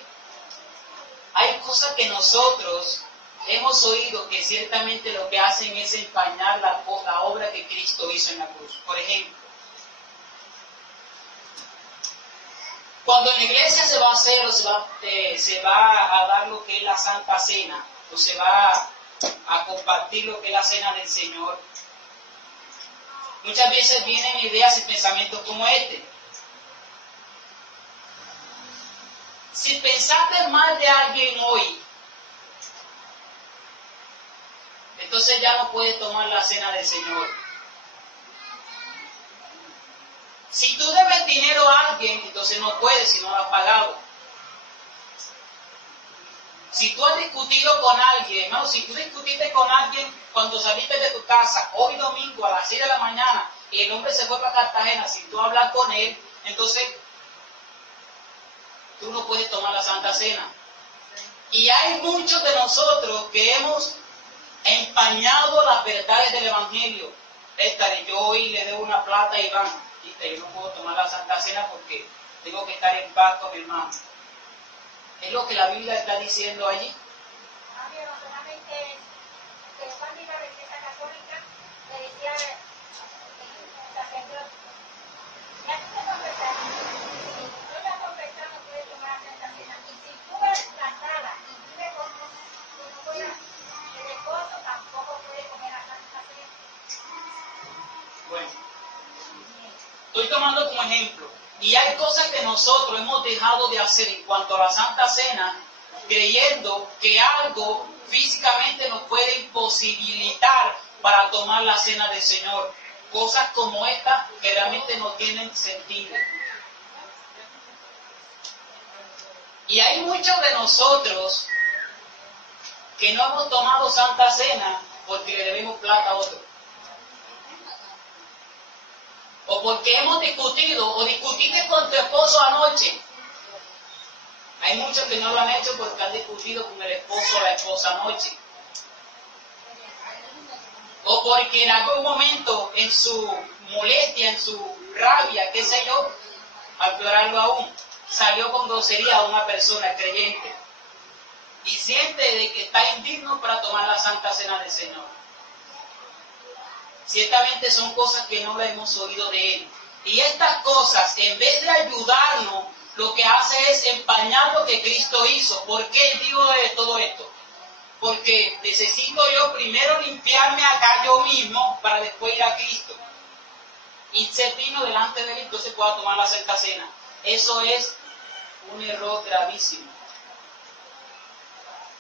hay cosas que nosotros hemos oído que ciertamente lo que hacen es empañar la obra que Cristo hizo en la cruz. Por ejemplo, cuando en la iglesia se va a hacer o se va a dar lo que es la Santa Cena, o se va a compartir lo que es la Cena del Señor, muchas veces vienen ideas y pensamientos como este. Si pensaste mal de alguien hoy, entonces ya no puedes tomar la Cena del Señor. Si tú debes dinero a alguien, entonces no puedes si no lo has pagado. Si tú has discutido con alguien, ¿no? Si tú discutiste con alguien cuando saliste de tu casa, hoy domingo a las 6 de la mañana, y el hombre se fue para Cartagena, si tú hablas con él, entonces tú no puedes tomar la Santa Cena. Y hay muchos de nosotros que hemos empañado las verdades del Evangelio. Yo hoy le debo una plata a Iván. Yo no puedo tomar la Santa Cena porque tengo que estar en paz con mi hermano. Es lo que la Biblia está diciendo allí. Bueno, estoy tomando como ejemplo. Y hay cosas que nosotros hemos dejado de hacer en cuanto a la Santa Cena, creyendo que algo físicamente nos puede imposibilitar para tomar la Cena del Señor. Cosas como esta que realmente no tienen sentido. Y hay muchos de nosotros que no hemos tomado Santa Cena porque le debemos plata a otro. O porque hemos discutido, o discutiste con tu esposo anoche. Hay muchos que no lo han hecho porque han discutido con el esposo o la esposa anoche. O porque en algún momento, en su molestia, en su rabia, qué sé yo, al peorarlo aún, salió con grosería a una persona creyente. Y siente de que está indigno para tomar la Santa Cena del Señor. Ciertamente son cosas que no le hemos oído de Él. Y estas cosas, en vez de ayudarnos, lo que hace es empañar lo que Cristo hizo. ¿Por qué digo de todo esto? Porque necesito yo primero limpiarme acá yo mismo para después ir a Cristo. Y ser digno delante de Él, entonces pueda tomar la Santa Cena. Eso es un error gravísimo.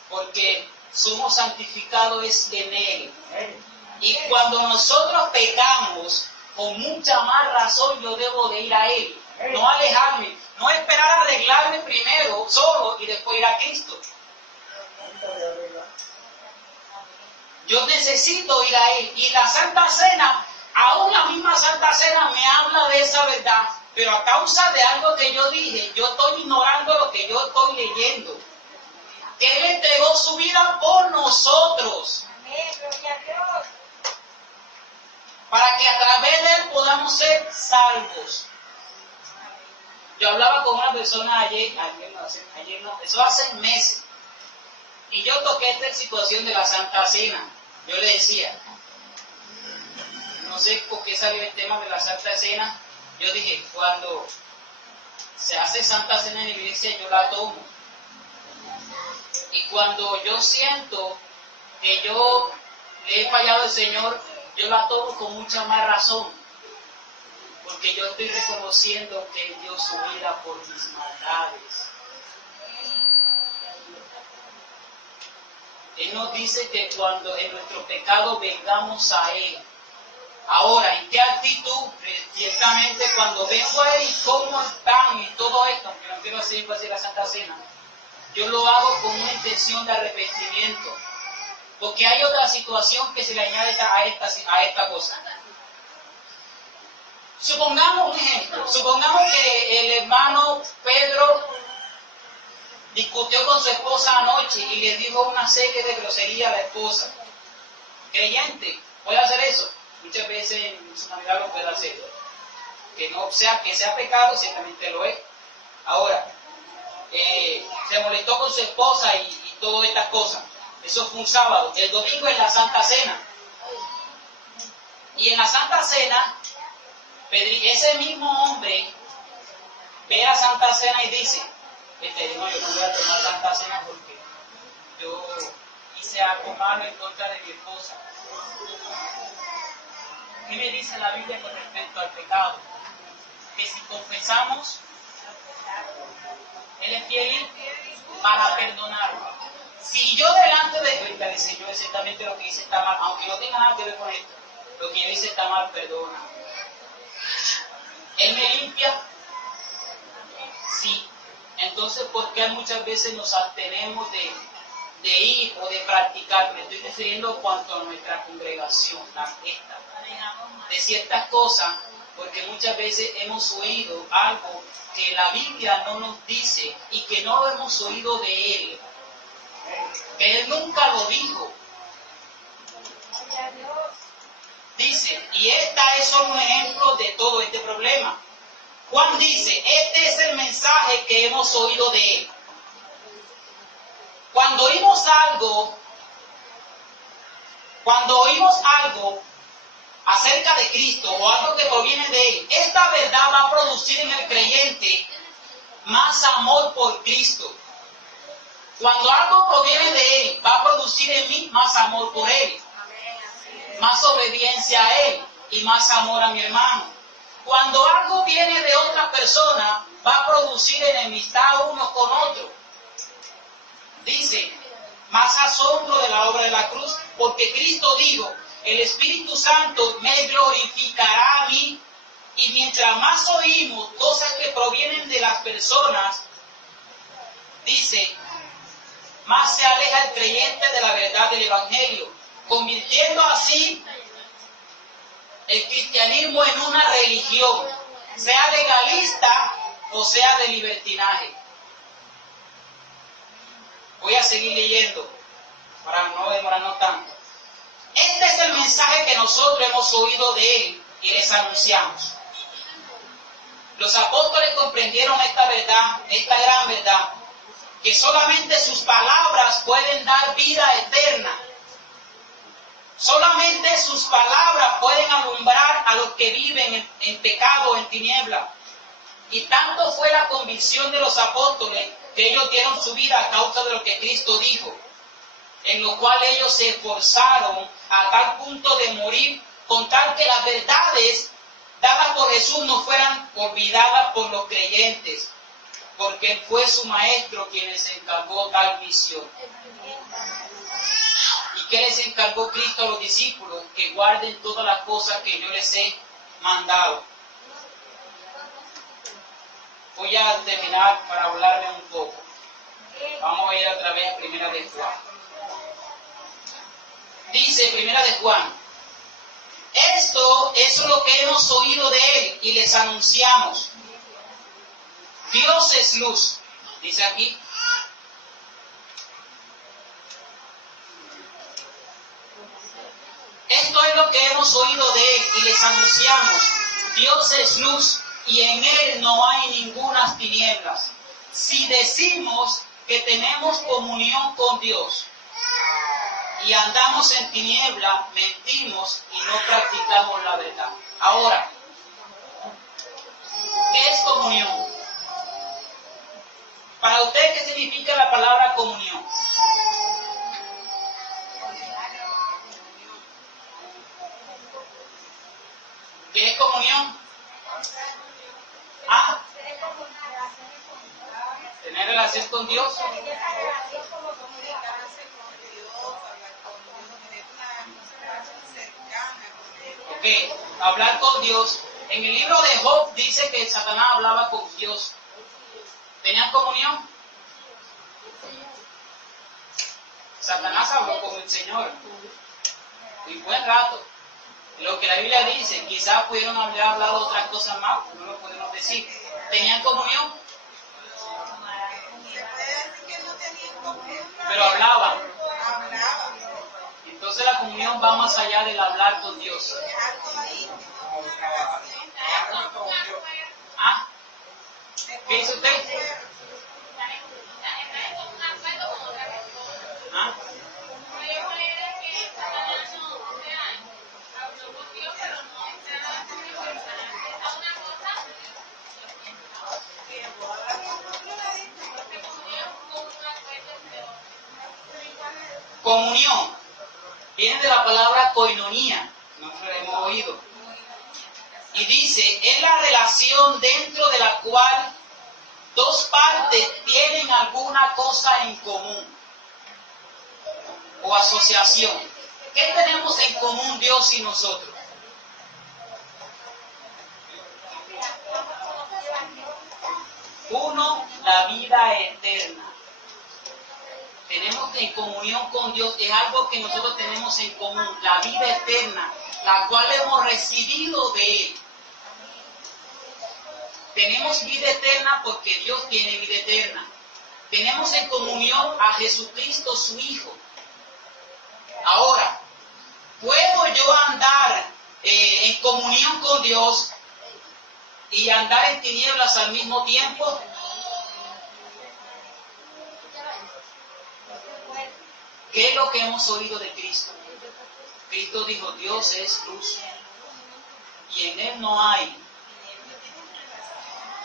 Porque somos santificados es en Él. Y cuando nosotros pecamos, con mucha más razón yo debo de ir a Él, no alejarme, no esperar a arreglarme primero solo y después ir a Cristo. Yo necesito ir a Él. Y la Santa Cena Aún la misma Santa Cena me habla de esa verdad, pero a causa de algo que yo dije, yo estoy ignorando lo que yo estoy leyendo. Que Él entregó su vida por nosotros. Para que a través de Él podamos ser salvos. Yo hablaba con una persona ayer no, eso hace meses. Y yo toqué esta situación de la Santa Cena. Yo le decía, no sé por qué salió el tema de la Santa Cena. Yo dije, cuando se hace Santa Cena en la iglesia, yo la tomo. Y cuando yo siento que yo le he fallado al Señor, yo la tomo con mucha más razón. Porque yo estoy reconociendo que Él dio su vida por mis maldades. Él nos dice que cuando en nuestro pecado vengamos a Él. Ahora, ¿en qué actitud? Ciertamente cuando vengo a Él y cómo están y todo esto, aunque no quiero hacer la Santa Cena, yo lo hago con una intención de arrepentimiento. Porque hay otra situación que se le añade a esta cosa. Supongamos un ejemplo. Supongamos que el hermano Pedro discutió con su esposa anoche y le dijo una serie de groserías a la esposa. Creyente, ¿puede hacer eso? Muchas veces en su manera lo puede hacer. Que sea pecado, ciertamente lo es. Ahora, se molestó con su esposa y todas estas cosas. Eso fue un sábado. El domingo es la Santa Cena. Y en la Santa Cena, ese mismo hombre ve a Santa Cena y dice, no, yo no voy a tomar Santa Cena porque yo hice algo malo en contra de mi esposa. ¿Qué me dice la Biblia con respecto al pecado? Que si confesamos, Él es fiel para perdonarlo. Si yo delante de Él, dice, yo exactamente lo que hice está mal, aunque no tenga nada que ver con esto, lo que yo hice está mal, perdona. ¿Él me limpia? Sí. Entonces, ¿por qué muchas veces nos abstenemos de ir o de practicar? Me estoy refiriendo cuanto a nuestra congregación, la fiesta, de ciertas cosas, porque muchas veces hemos oído algo que la Biblia no nos dice y que no lo hemos oído de Él, que Él nunca lo dijo. Dice, y esta es solo un ejemplo de todo este problema. Juan dice, este es el mensaje que hemos oído de Él. Cuando oímos algo acerca de Cristo o algo que proviene de Él, esta verdad va a producir en el creyente más amor por Cristo. Cuando algo proviene de Él, va a producir en mí más amor por Él, más obediencia a Él y más amor a mi hermano. Cuando algo viene de otra persona, va a producir enemistad unos con otros. Dice, más asombro de la obra de la cruz, porque Cristo dijo, el Espíritu Santo me glorificará a mí, y mientras más oímos cosas que provienen de las personas, dice, más se aleja el creyente de la verdad del Evangelio, convirtiendo así el cristianismo en una religión, sea legalista o sea de libertinaje. Voy a seguir leyendo para no demorarnos tanto. Este es el mensaje que nosotros hemos oído de Él y les anunciamos. Los apóstoles comprendieron esta verdad, esta gran verdad, que solamente sus palabras pueden dar vida eterna. Solamente sus palabras pueden alumbrar a los que viven en pecado, en tiniebla. Y tanto fue la convicción de los apóstoles que ellos dieron su vida a causa de lo que Cristo dijo, en lo cual ellos se esforzaron a tal punto de morir, con tal que las verdades dadas por Jesús no fueran olvidadas por los creyentes, porque Él fue su maestro quien les encargó tal misión. ¿Y qué les encargó Cristo a los discípulos? Que guarden todas las cosas que yo les he mandado. Voy a terminar para hablarles un poco. Vamos a ir otra vez a Primera de Juan. Dice Primera de Juan, Esto es lo que hemos oído de Él y les anunciamos. Dios es luz, dice aquí. Esto es lo que hemos oído de Él y les anunciamos. Dios es luz y en Él no hay ninguna tinieblas. Si decimos que tenemos comunión con Dios y andamos en tiniebla, mentimos y no practicamos la verdad. Ahora, ¿qué es comunión? Para usted, ¿qué significa la palabra comunión? ¿Qué es comunión? Ah, tener relación con Dios. Ok, hablar con Dios. En el libro de Job dice que Satanás hablaba con Dios. ¿Tenían comunión? Satanás habló con el Señor. Y buen rato. Lo que la Biblia dice, quizás pudieron haber hablado otras cosas más, no lo podemos decir. ¿Tenían comunión? Pero hablaban. Entonces la comunión va más allá del hablar con Dios. ¿Ah? ¿Qué dice usted? ¿Ah? Comunión viene de la palabra koinonía, nosotros lo hemos oído. Y dice, es la relación dentro de la cual dos partes tienen alguna cosa en común o asociación. ¿Qué tenemos en común Dios y nosotros? Uno, la vida eterna. Tenemos en comunión con Dios, es algo que nosotros tenemos en común, la vida eterna, la cual hemos recibido de Él. Tenemos vida eterna porque Dios tiene vida eterna. Tenemos en comunión a Jesucristo, su Hijo. Ahora, ¿puedo yo andar en comunión con Dios y andar en tinieblas al mismo tiempo? ¿Qué es lo que hemos oído de Cristo? Cristo dijo, Dios es luz y en Él no hay,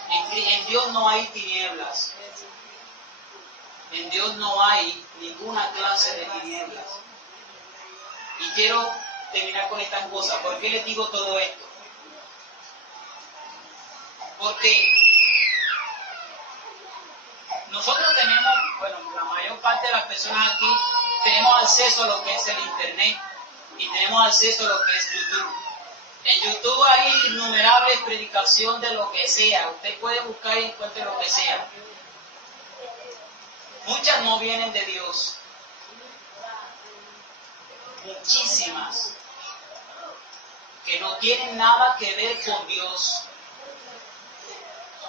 en Dios no hay tinieblas, en Dios no hay ninguna clase de tinieblas. Y quiero terminar con estas cosas. ¿Por qué les digo todo esto? Porque nosotros tenemos, bueno, la mayor parte de las personas aquí tenemos acceso a lo que es el Internet y tenemos acceso a lo que es YouTube. En YouTube hay innumerables predicaciones de lo que sea. Usted puede buscar y encuentre lo que sea. Muchas no vienen de Dios. Muchísimas. Que no tienen nada que ver con Dios.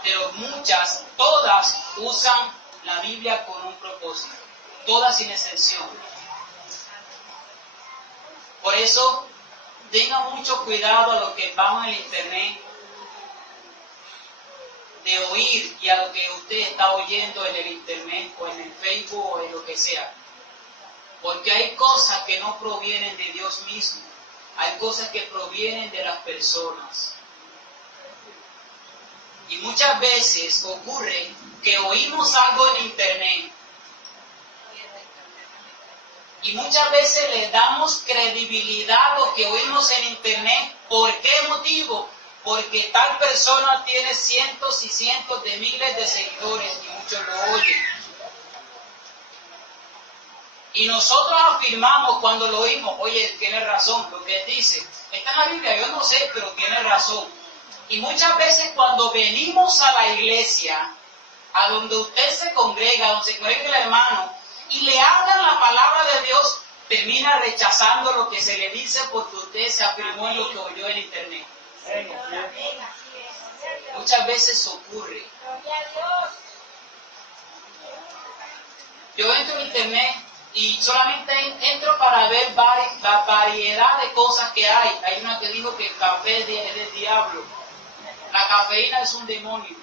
Pero muchas, todas usan la Biblia con un propósito. Todas sin excepción. Por eso, tengan mucho cuidado a lo que van en el Internet, de oír y a lo que usted está oyendo en el Internet o en el Facebook o en lo que sea. Porque hay cosas que no provienen de Dios mismo. Hay cosas que provienen de las personas. Y muchas veces ocurre que oímos algo en Internet y muchas veces le damos credibilidad a lo que oímos en Internet. ¿Por qué motivo? Porque tal persona tiene cientos y cientos de miles de seguidores y muchos lo oyen. Y nosotros afirmamos cuando lo oímos, oye, tiene razón, lo que él dice. Está en la Biblia, yo no sé, pero tiene razón. Y muchas veces cuando venimos a la iglesia, a donde usted se congrega, donde se congrega el hermano, y le hablan la palabra de Dios, termina rechazando lo que se le dice porque usted se afirmó en lo que oyó en internet. Muchas veces ocurre. Yo entro en internet y solamente entro para ver la variedad de cosas que hay. Hay una que dijo que el café es del diablo. La cafeína es un demonio.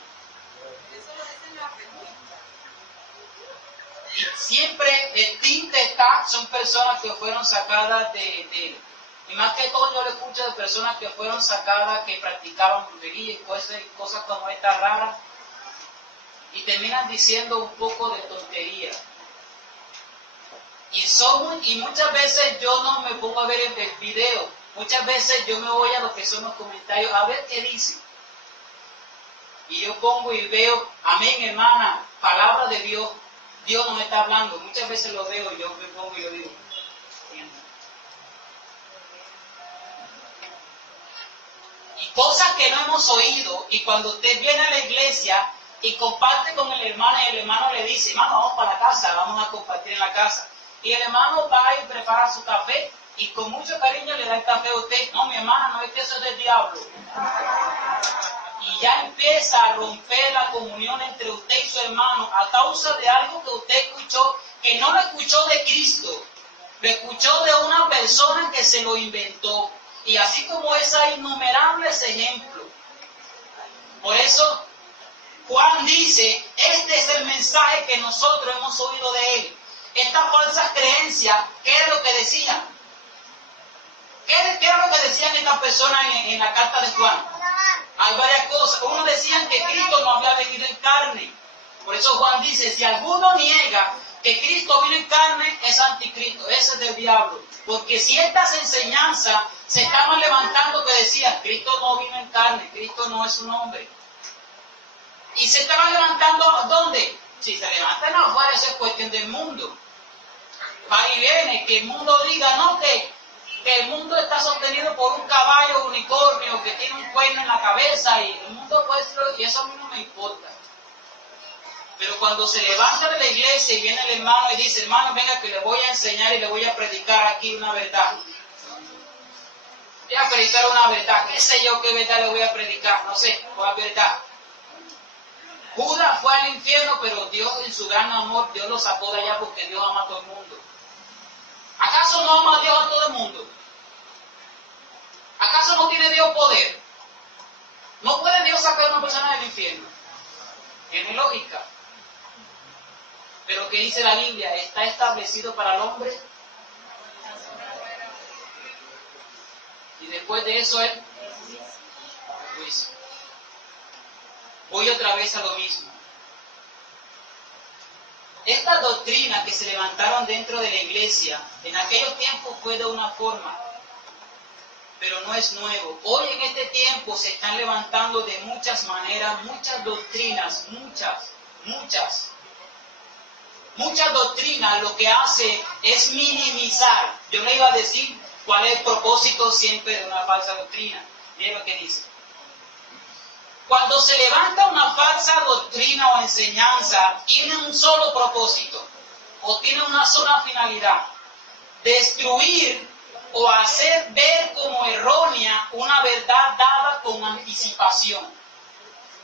Y siempre el tinte está, son personas que fueron sacadas de y más que todo yo lo escucho de personas que fueron sacadas, que practicaban brujería y cosas como estas raras, y terminan diciendo un poco de tontería. Y muchas veces yo no me pongo a ver el video, muchas veces yo me voy a lo que son los comentarios, a ver qué dicen. Y yo pongo y veo, amén hermana, palabra de Dios, Dios nos está hablando. Muchas veces lo veo y yo me pongo y yo digo, y cosas que no hemos oído, y cuando usted viene a la iglesia y comparte con el hermano, y el hermano le dice, hermano, vamos para la casa, vamos a compartir en la casa, y el hermano va y prepara su café, y con mucho cariño le da el café a usted, no, mi hermana, no es que eso es del diablo, y ya empieza a romper la comunión entre usted y su hermano a causa de algo que usted escuchó, que no lo escuchó de Cristo, lo escuchó de una persona que se lo inventó. Y así como es, hay innumerables ejemplos. Por eso Juan dice, este es el mensaje que nosotros hemos oído de él. Estas falsas creencias, ¿qué es lo que decían? ¿Qué era lo que decían estas personas en la carta de Juan? Hay varias cosas. Uno decían que Cristo no había venido en carne. Por eso Juan dice, si alguno niega que Cristo vino en carne, es anticristo, ese es del diablo. Porque si estas enseñanzas se estaban levantando que decían, Cristo no vino en carne, Cristo no es un hombre. Y se estaban levantando, ¿dónde? Si se levantan afuera, eso es cuestión del mundo. Va y viene, que el mundo diga, no, que el mundo está sostenido por un caballo unicornio que tiene un cuerno en la cabeza, y el mundo puede ser, y eso a mí no me importa. Pero cuando se levanta de la iglesia y viene el hermano y dice, hermano, venga que le voy a enseñar y le voy a predicar aquí una verdad. Voy a predicar una verdad. ¿Qué sé yo qué verdad le voy a predicar? No sé, cuál verdad. Judas fue al infierno, pero Dios en su gran amor, Dios lo sacó de allá porque Dios ama a todo el mundo. ¿Acaso no ama a Dios a todo el mundo? ¿Acaso no tiene Dios poder? ¿No puede Dios sacar a una persona del infierno? Tiene lógica. Pero ¿qué dice la Biblia? ¿Está establecido para el hombre? Y después de eso el juicio. Voy otra vez a lo mismo. Estas doctrinas que se levantaron dentro de la iglesia, en aquellos tiempos fue de una forma, pero no es nuevo. Hoy en este tiempo se están levantando de muchas maneras, muchas doctrinas, muchas doctrinas. Lo que hace es minimizar. Yo le iba a decir cuál es el propósito siempre de una falsa doctrina. Miren lo que dice. Cuando se levanta una falsa doctrina o enseñanza, tiene un solo propósito o tiene una sola finalidad: destruir o hacer ver como errónea una verdad dada con anticipación.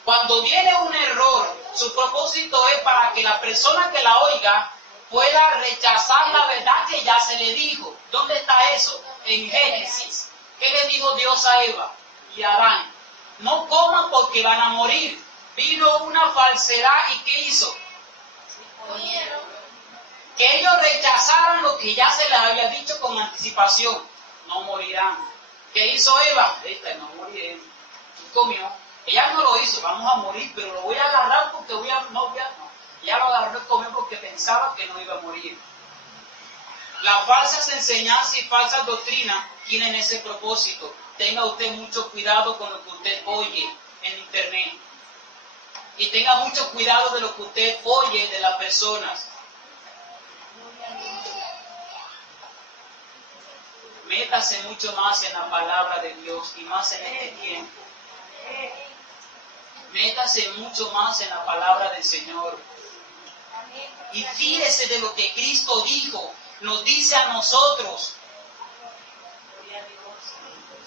Cuando viene un error, su propósito es para que la persona que la oiga pueda rechazar la verdad que ya se le dijo. ¿Dónde está eso? En Génesis. ¿Qué le dijo Dios a Eva y a Adán? No coman porque van a morir. Vino una falsedad y ¿qué hizo? Que ellos rechazaran lo que ya se les había dicho con anticipación. No morirán. ¿Qué hizo Eva? No moriremos. Y comió. Ella no lo hizo, vamos a morir, pero lo voy a agarrar porque no. Ella lo agarró y comió porque pensaba que no iba a morir. Las falsas enseñanzas y falsas doctrinas tienen ese propósito. Tenga usted mucho cuidado con lo que usted oye en internet. Y tenga mucho cuidado de lo que usted oye de las personas. Métase mucho más en la palabra de Dios y más en este tiempo. Métase mucho más en la palabra del Señor. Y fíjese de lo que Cristo dijo. nos dice a nosotros.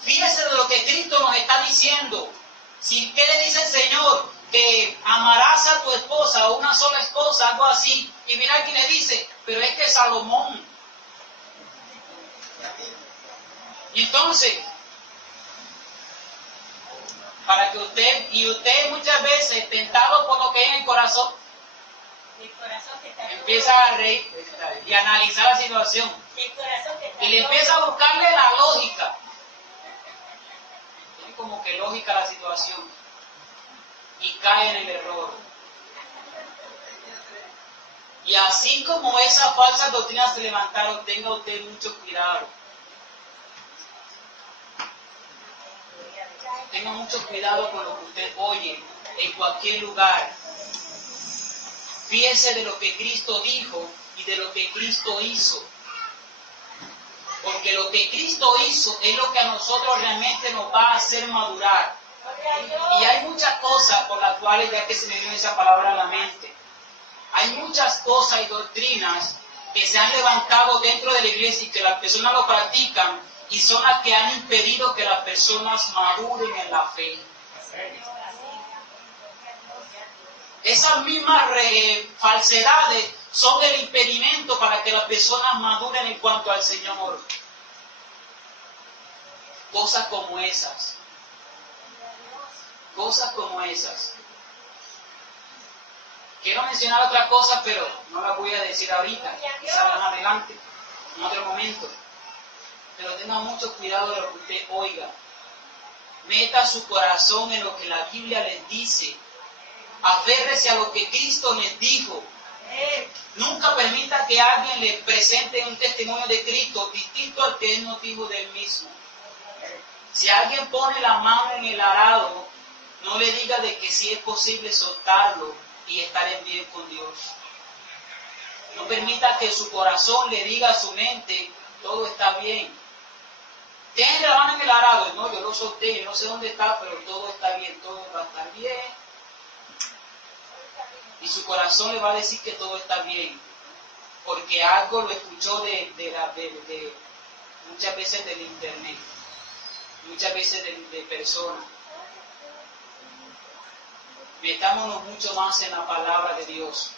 Fíjese de lo que Cristo nos está diciendo. ¿Qué le dice el Señor? Que amarás a tu esposa, o una sola esposa, algo así. Y mira aquí le dice, pero es que Salomón. Y entonces, para que usted muchas veces, tentado por lo que hay en el corazón empieza a reír y a analizar la situación. Y le empieza a buscarle la lógica. Tiene como que lógica la situación. Y cae en el error. Y así como esas falsas doctrinas se levantaron, tenga usted mucho cuidado. Tenga mucho cuidado con lo que usted oye en cualquier lugar. Fíjese de lo que Cristo dijo y de lo que Cristo hizo. Porque lo que Cristo hizo es lo que a nosotros realmente nos va a hacer madurar. Y hay muchas cosas por las cuales, ya que se me vino esa palabra a la mente, hay muchas cosas y doctrinas que se han levantado dentro de la iglesia y que las personas lo practican y son las que han impedido que las personas maduren en la fe. Esas mismas falsedades son el impedimento para que las personas maduren en cuanto al Señor. Cosas como esas. Cosas como esas. Quiero mencionar otra cosa, pero no la voy a decir ahorita. Quizá más adelante, en otro momento. Pero tenga mucho cuidado de lo que usted oiga. Meta su corazón en lo que la Biblia les dice. Aférrese a lo que Cristo les dijo. Nunca permita que alguien le presente un testimonio de Cristo distinto al que Él nos dijo de Él mismo. Si alguien pone la mano en el arado, no le diga de que sí es posible soltarlo y estar en bien con Dios. No permita que su corazón le diga a su mente, todo está bien. Tiene la mano en el arado, no, yo lo solté, no sé dónde está, pero todo está bien, todo va a estar bien. Y su corazón le va a decir que todo está bien, porque algo lo escuchó de muchas veces del internet, muchas veces de personas. Metámonos mucho más en la palabra de Dios.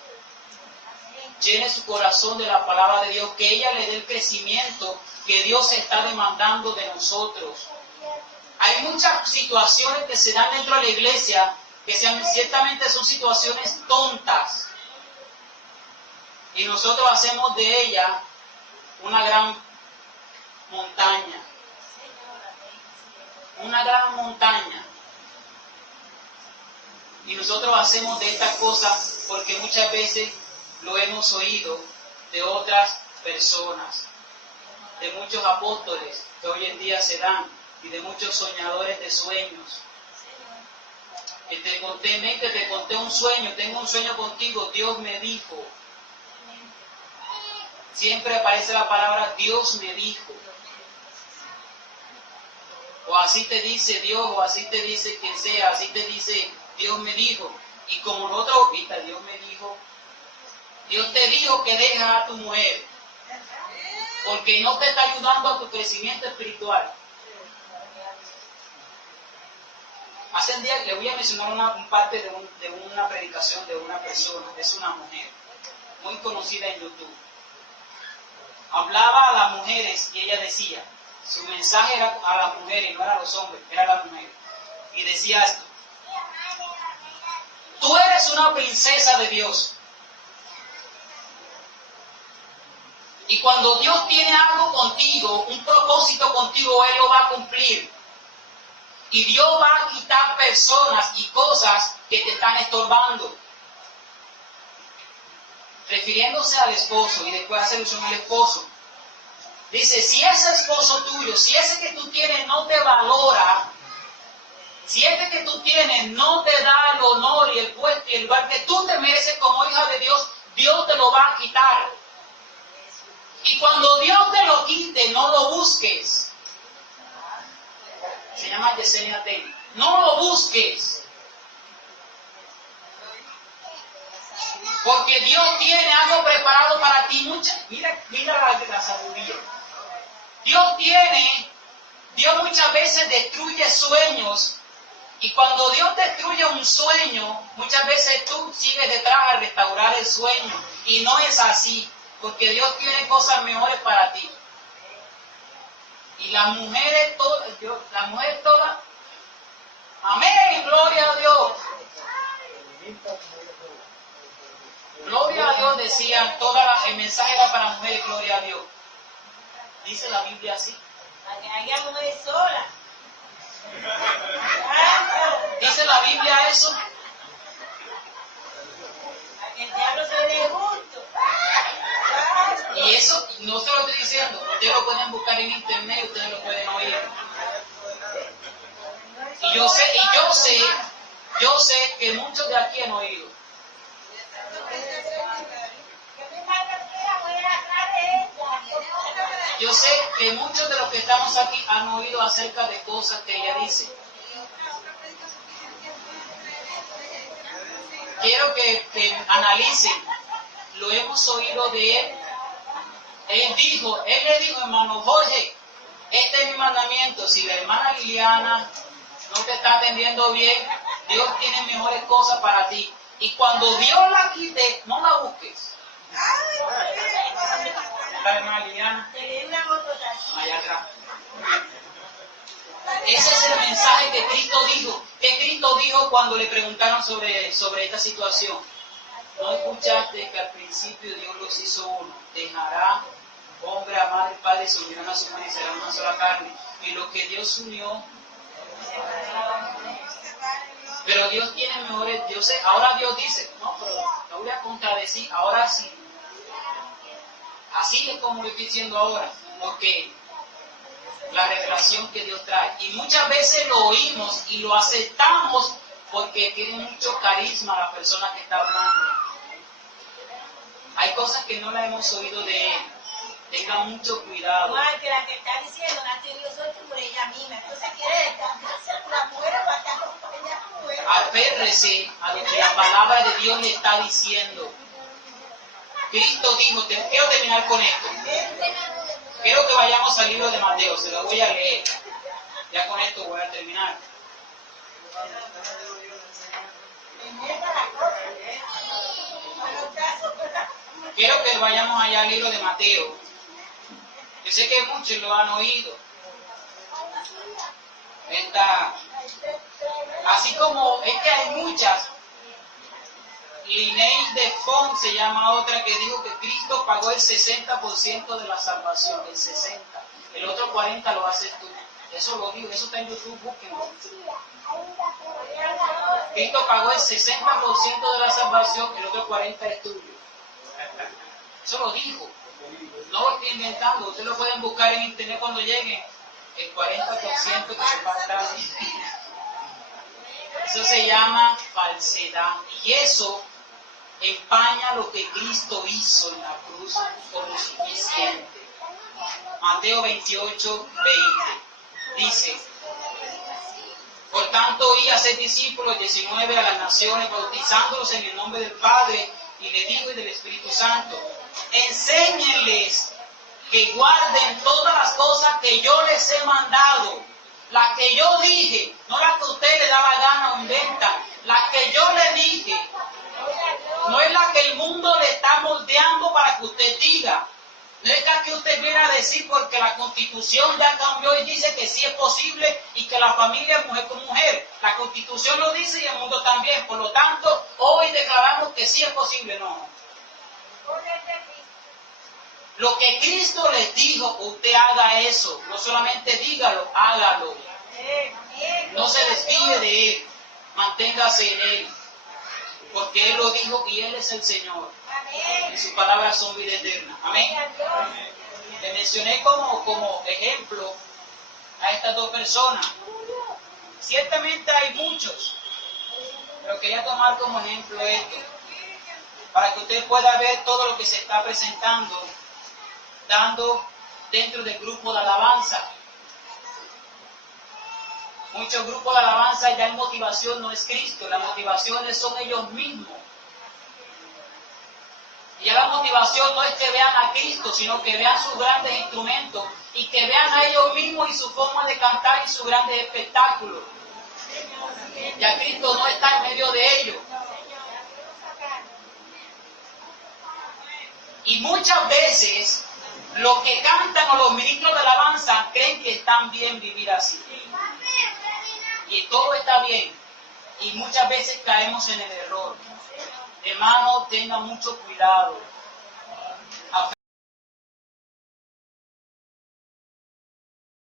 Llene su corazón de la palabra de Dios, que ella le dé el crecimiento que Dios está demandando de nosotros. Hay muchas situaciones que se dan dentro de la iglesia que ciertamente son situaciones tontas. Y nosotros hacemos de ella una gran montaña. Una gran montaña. Y nosotros hacemos de estas cosas porque muchas veces lo hemos oído de otras personas, de muchos apóstoles que hoy en día se dan y de muchos soñadores de sueños. Que te conté un sueño, tengo un sueño contigo, Dios me dijo. Siempre aparece la palabra Dios me dijo. O así te dice Dios, o así te dice quien sea, así te dice Dios me dijo. Y como nosotros ahorita Dios me dijo, Dios te dijo que dejes a tu mujer, porque no te está ayudando a tu crecimiento espiritual. Hace un día le voy a mencionar una parte de una predicación de una persona, es una mujer, muy conocida en YouTube. Hablaba a las mujeres y ella decía, su mensaje era a las mujeres, no era a los hombres, era a las mujeres. Y decía esto: tú eres una princesa de Dios. Y cuando Dios tiene algo contigo, un propósito contigo, Él lo va a cumplir. Y Dios va a quitar personas y cosas que te están estorbando. Refiriéndose al esposo, y después hace alusión al esposo. Dice, si ese esposo tuyo, si ese que tú tienes no te valora, si este que tú tienes no te da el honor y el puesto y el lugar que tú te mereces como hija de Dios, Dios te lo va a quitar. Y cuando Dios te lo quite, no lo busques. Se llama Yesenia Ten. No lo busques. Porque Dios tiene algo preparado para para ti mira la sabiduría. Dios muchas veces destruye sueños, y cuando Dios destruye un sueño, muchas veces tú sigues detrás a restaurar el sueño, y no es así, porque Dios tiene cosas mejores para ti. Y las mujeres todas, amén, gloria a Dios. Gloria a Dios, decían, el mensaje era para mujeres, gloria a Dios. Dice la Biblia así. Para que haya mujeres solas. ¿Dice la Biblia eso? Para que el diablo se dé gusto. Y eso no se lo estoy diciendo. Ustedes lo pueden buscar en internet, ustedes lo pueden oír. Y yo sé que muchos de aquí han oído. Yo sé que muchos de los que estamos aquí han oído acerca de cosas que ella dice. Quiero que analicen. Lo hemos oído de él. Él le dijo, hermano Jorge, este es mi mandamiento. Si la hermana Liliana no te está atendiendo bien, Dios tiene mejores cosas para ti. Y cuando Dios la quite, no la busques. La hermana Liliana, allá atrás. Ese es el mensaje que Cristo dijo. ¿Qué Cristo dijo cuando le preguntaron sobre esta situación? ¿No escuchaste que al principio Dios los hizo uno? Dejará hombre a madre, padre, se unirán a su mujer y serán una sola carne. Y lo que Dios unió. Pero Dios tiene mejores dioses. Ahora Dios dice, no, pero no voy a contradecir, ahora sí. Así es como lo estoy diciendo ahora, porque la revelación que Dios trae. Y muchas veces lo oímos y lo aceptamos porque tiene mucho carisma la persona que está hablando. Hay cosas que no las hemos oído de él. Tengan mucho cuidado. Igual que la que está diciendo, yo soy por ella misma. Entonces quiere descargarse a la mujer para que acompañe a la mujer. Aférrese a lo que la palabra de Dios le está diciendo. Cristo dijo, quiero terminar con esto. Quiero que vayamos al libro de Mateo, se lo voy a leer. Ya con esto voy a terminar. Quiero que vayamos allá al libro de Mateo. Yo sé que muchos lo han oído. Así como es que hay muchas. Linnea de Font se llama otra que dijo que Cristo pagó el 60% de la salvación, el 60%. El otro 40% lo haces tú. Eso lo digo, eso está en YouTube, búsquenlo. Cristo pagó el 60% de la salvación, el otro 40% es tuyo. Eso lo dijo. No lo estoy inventando, ustedes lo pueden buscar en internet cuando lleguen. El 40% que se va a estar. Eso se llama falsedad. Y eso empaña lo que Cristo hizo en la cruz como suficiente. Mateo 28, 20. Dice, por tanto, y hacer discípulos 19 a las naciones, bautizándolos en el nombre del Padre, y del Hijo y del Espíritu Santo. Enséñenles que guarden todas las cosas que yo les he mandado. Las que yo dije, no las que usted le da la gana o inventan. Las que yo le dije. No es la que el mundo le está moldeando para que usted diga. No es la que usted viene a decir porque la Constitución ya cambió y dice que sí es posible y que la familia es mujer con mujer. La Constitución lo dice y el mundo también. Por lo tanto, hoy declaramos que sí es posible. No. Lo que Cristo les dijo, usted haga eso. No solamente dígalo, hágalo. No se desvíe de Él. Manténgase en Él. Porque Él lo dijo y Él es el Señor. Y sus palabras son vida eterna. Amén. Le mencioné como ejemplo a estas dos personas. Ciertamente hay muchos, pero quería tomar como ejemplo esto, para que usted pueda ver todo lo que se está presentando, dando dentro del grupo de alabanza. Muchos grupos de alabanza ya en motivación no es Cristo, las motivaciones son ellos mismos. Y ya la motivación no es que vean a Cristo, sino que vean sus grandes instrumentos y que vean a ellos mismos y su forma de cantar y sus grandes espectáculos. Ya Cristo no está en medio de ellos. Y muchas veces los que cantan o los ministros de alabanza creen que están bien vivir así. Y todo está bien. Y muchas veces caemos en el error. Hermano, tenga mucho cuidado.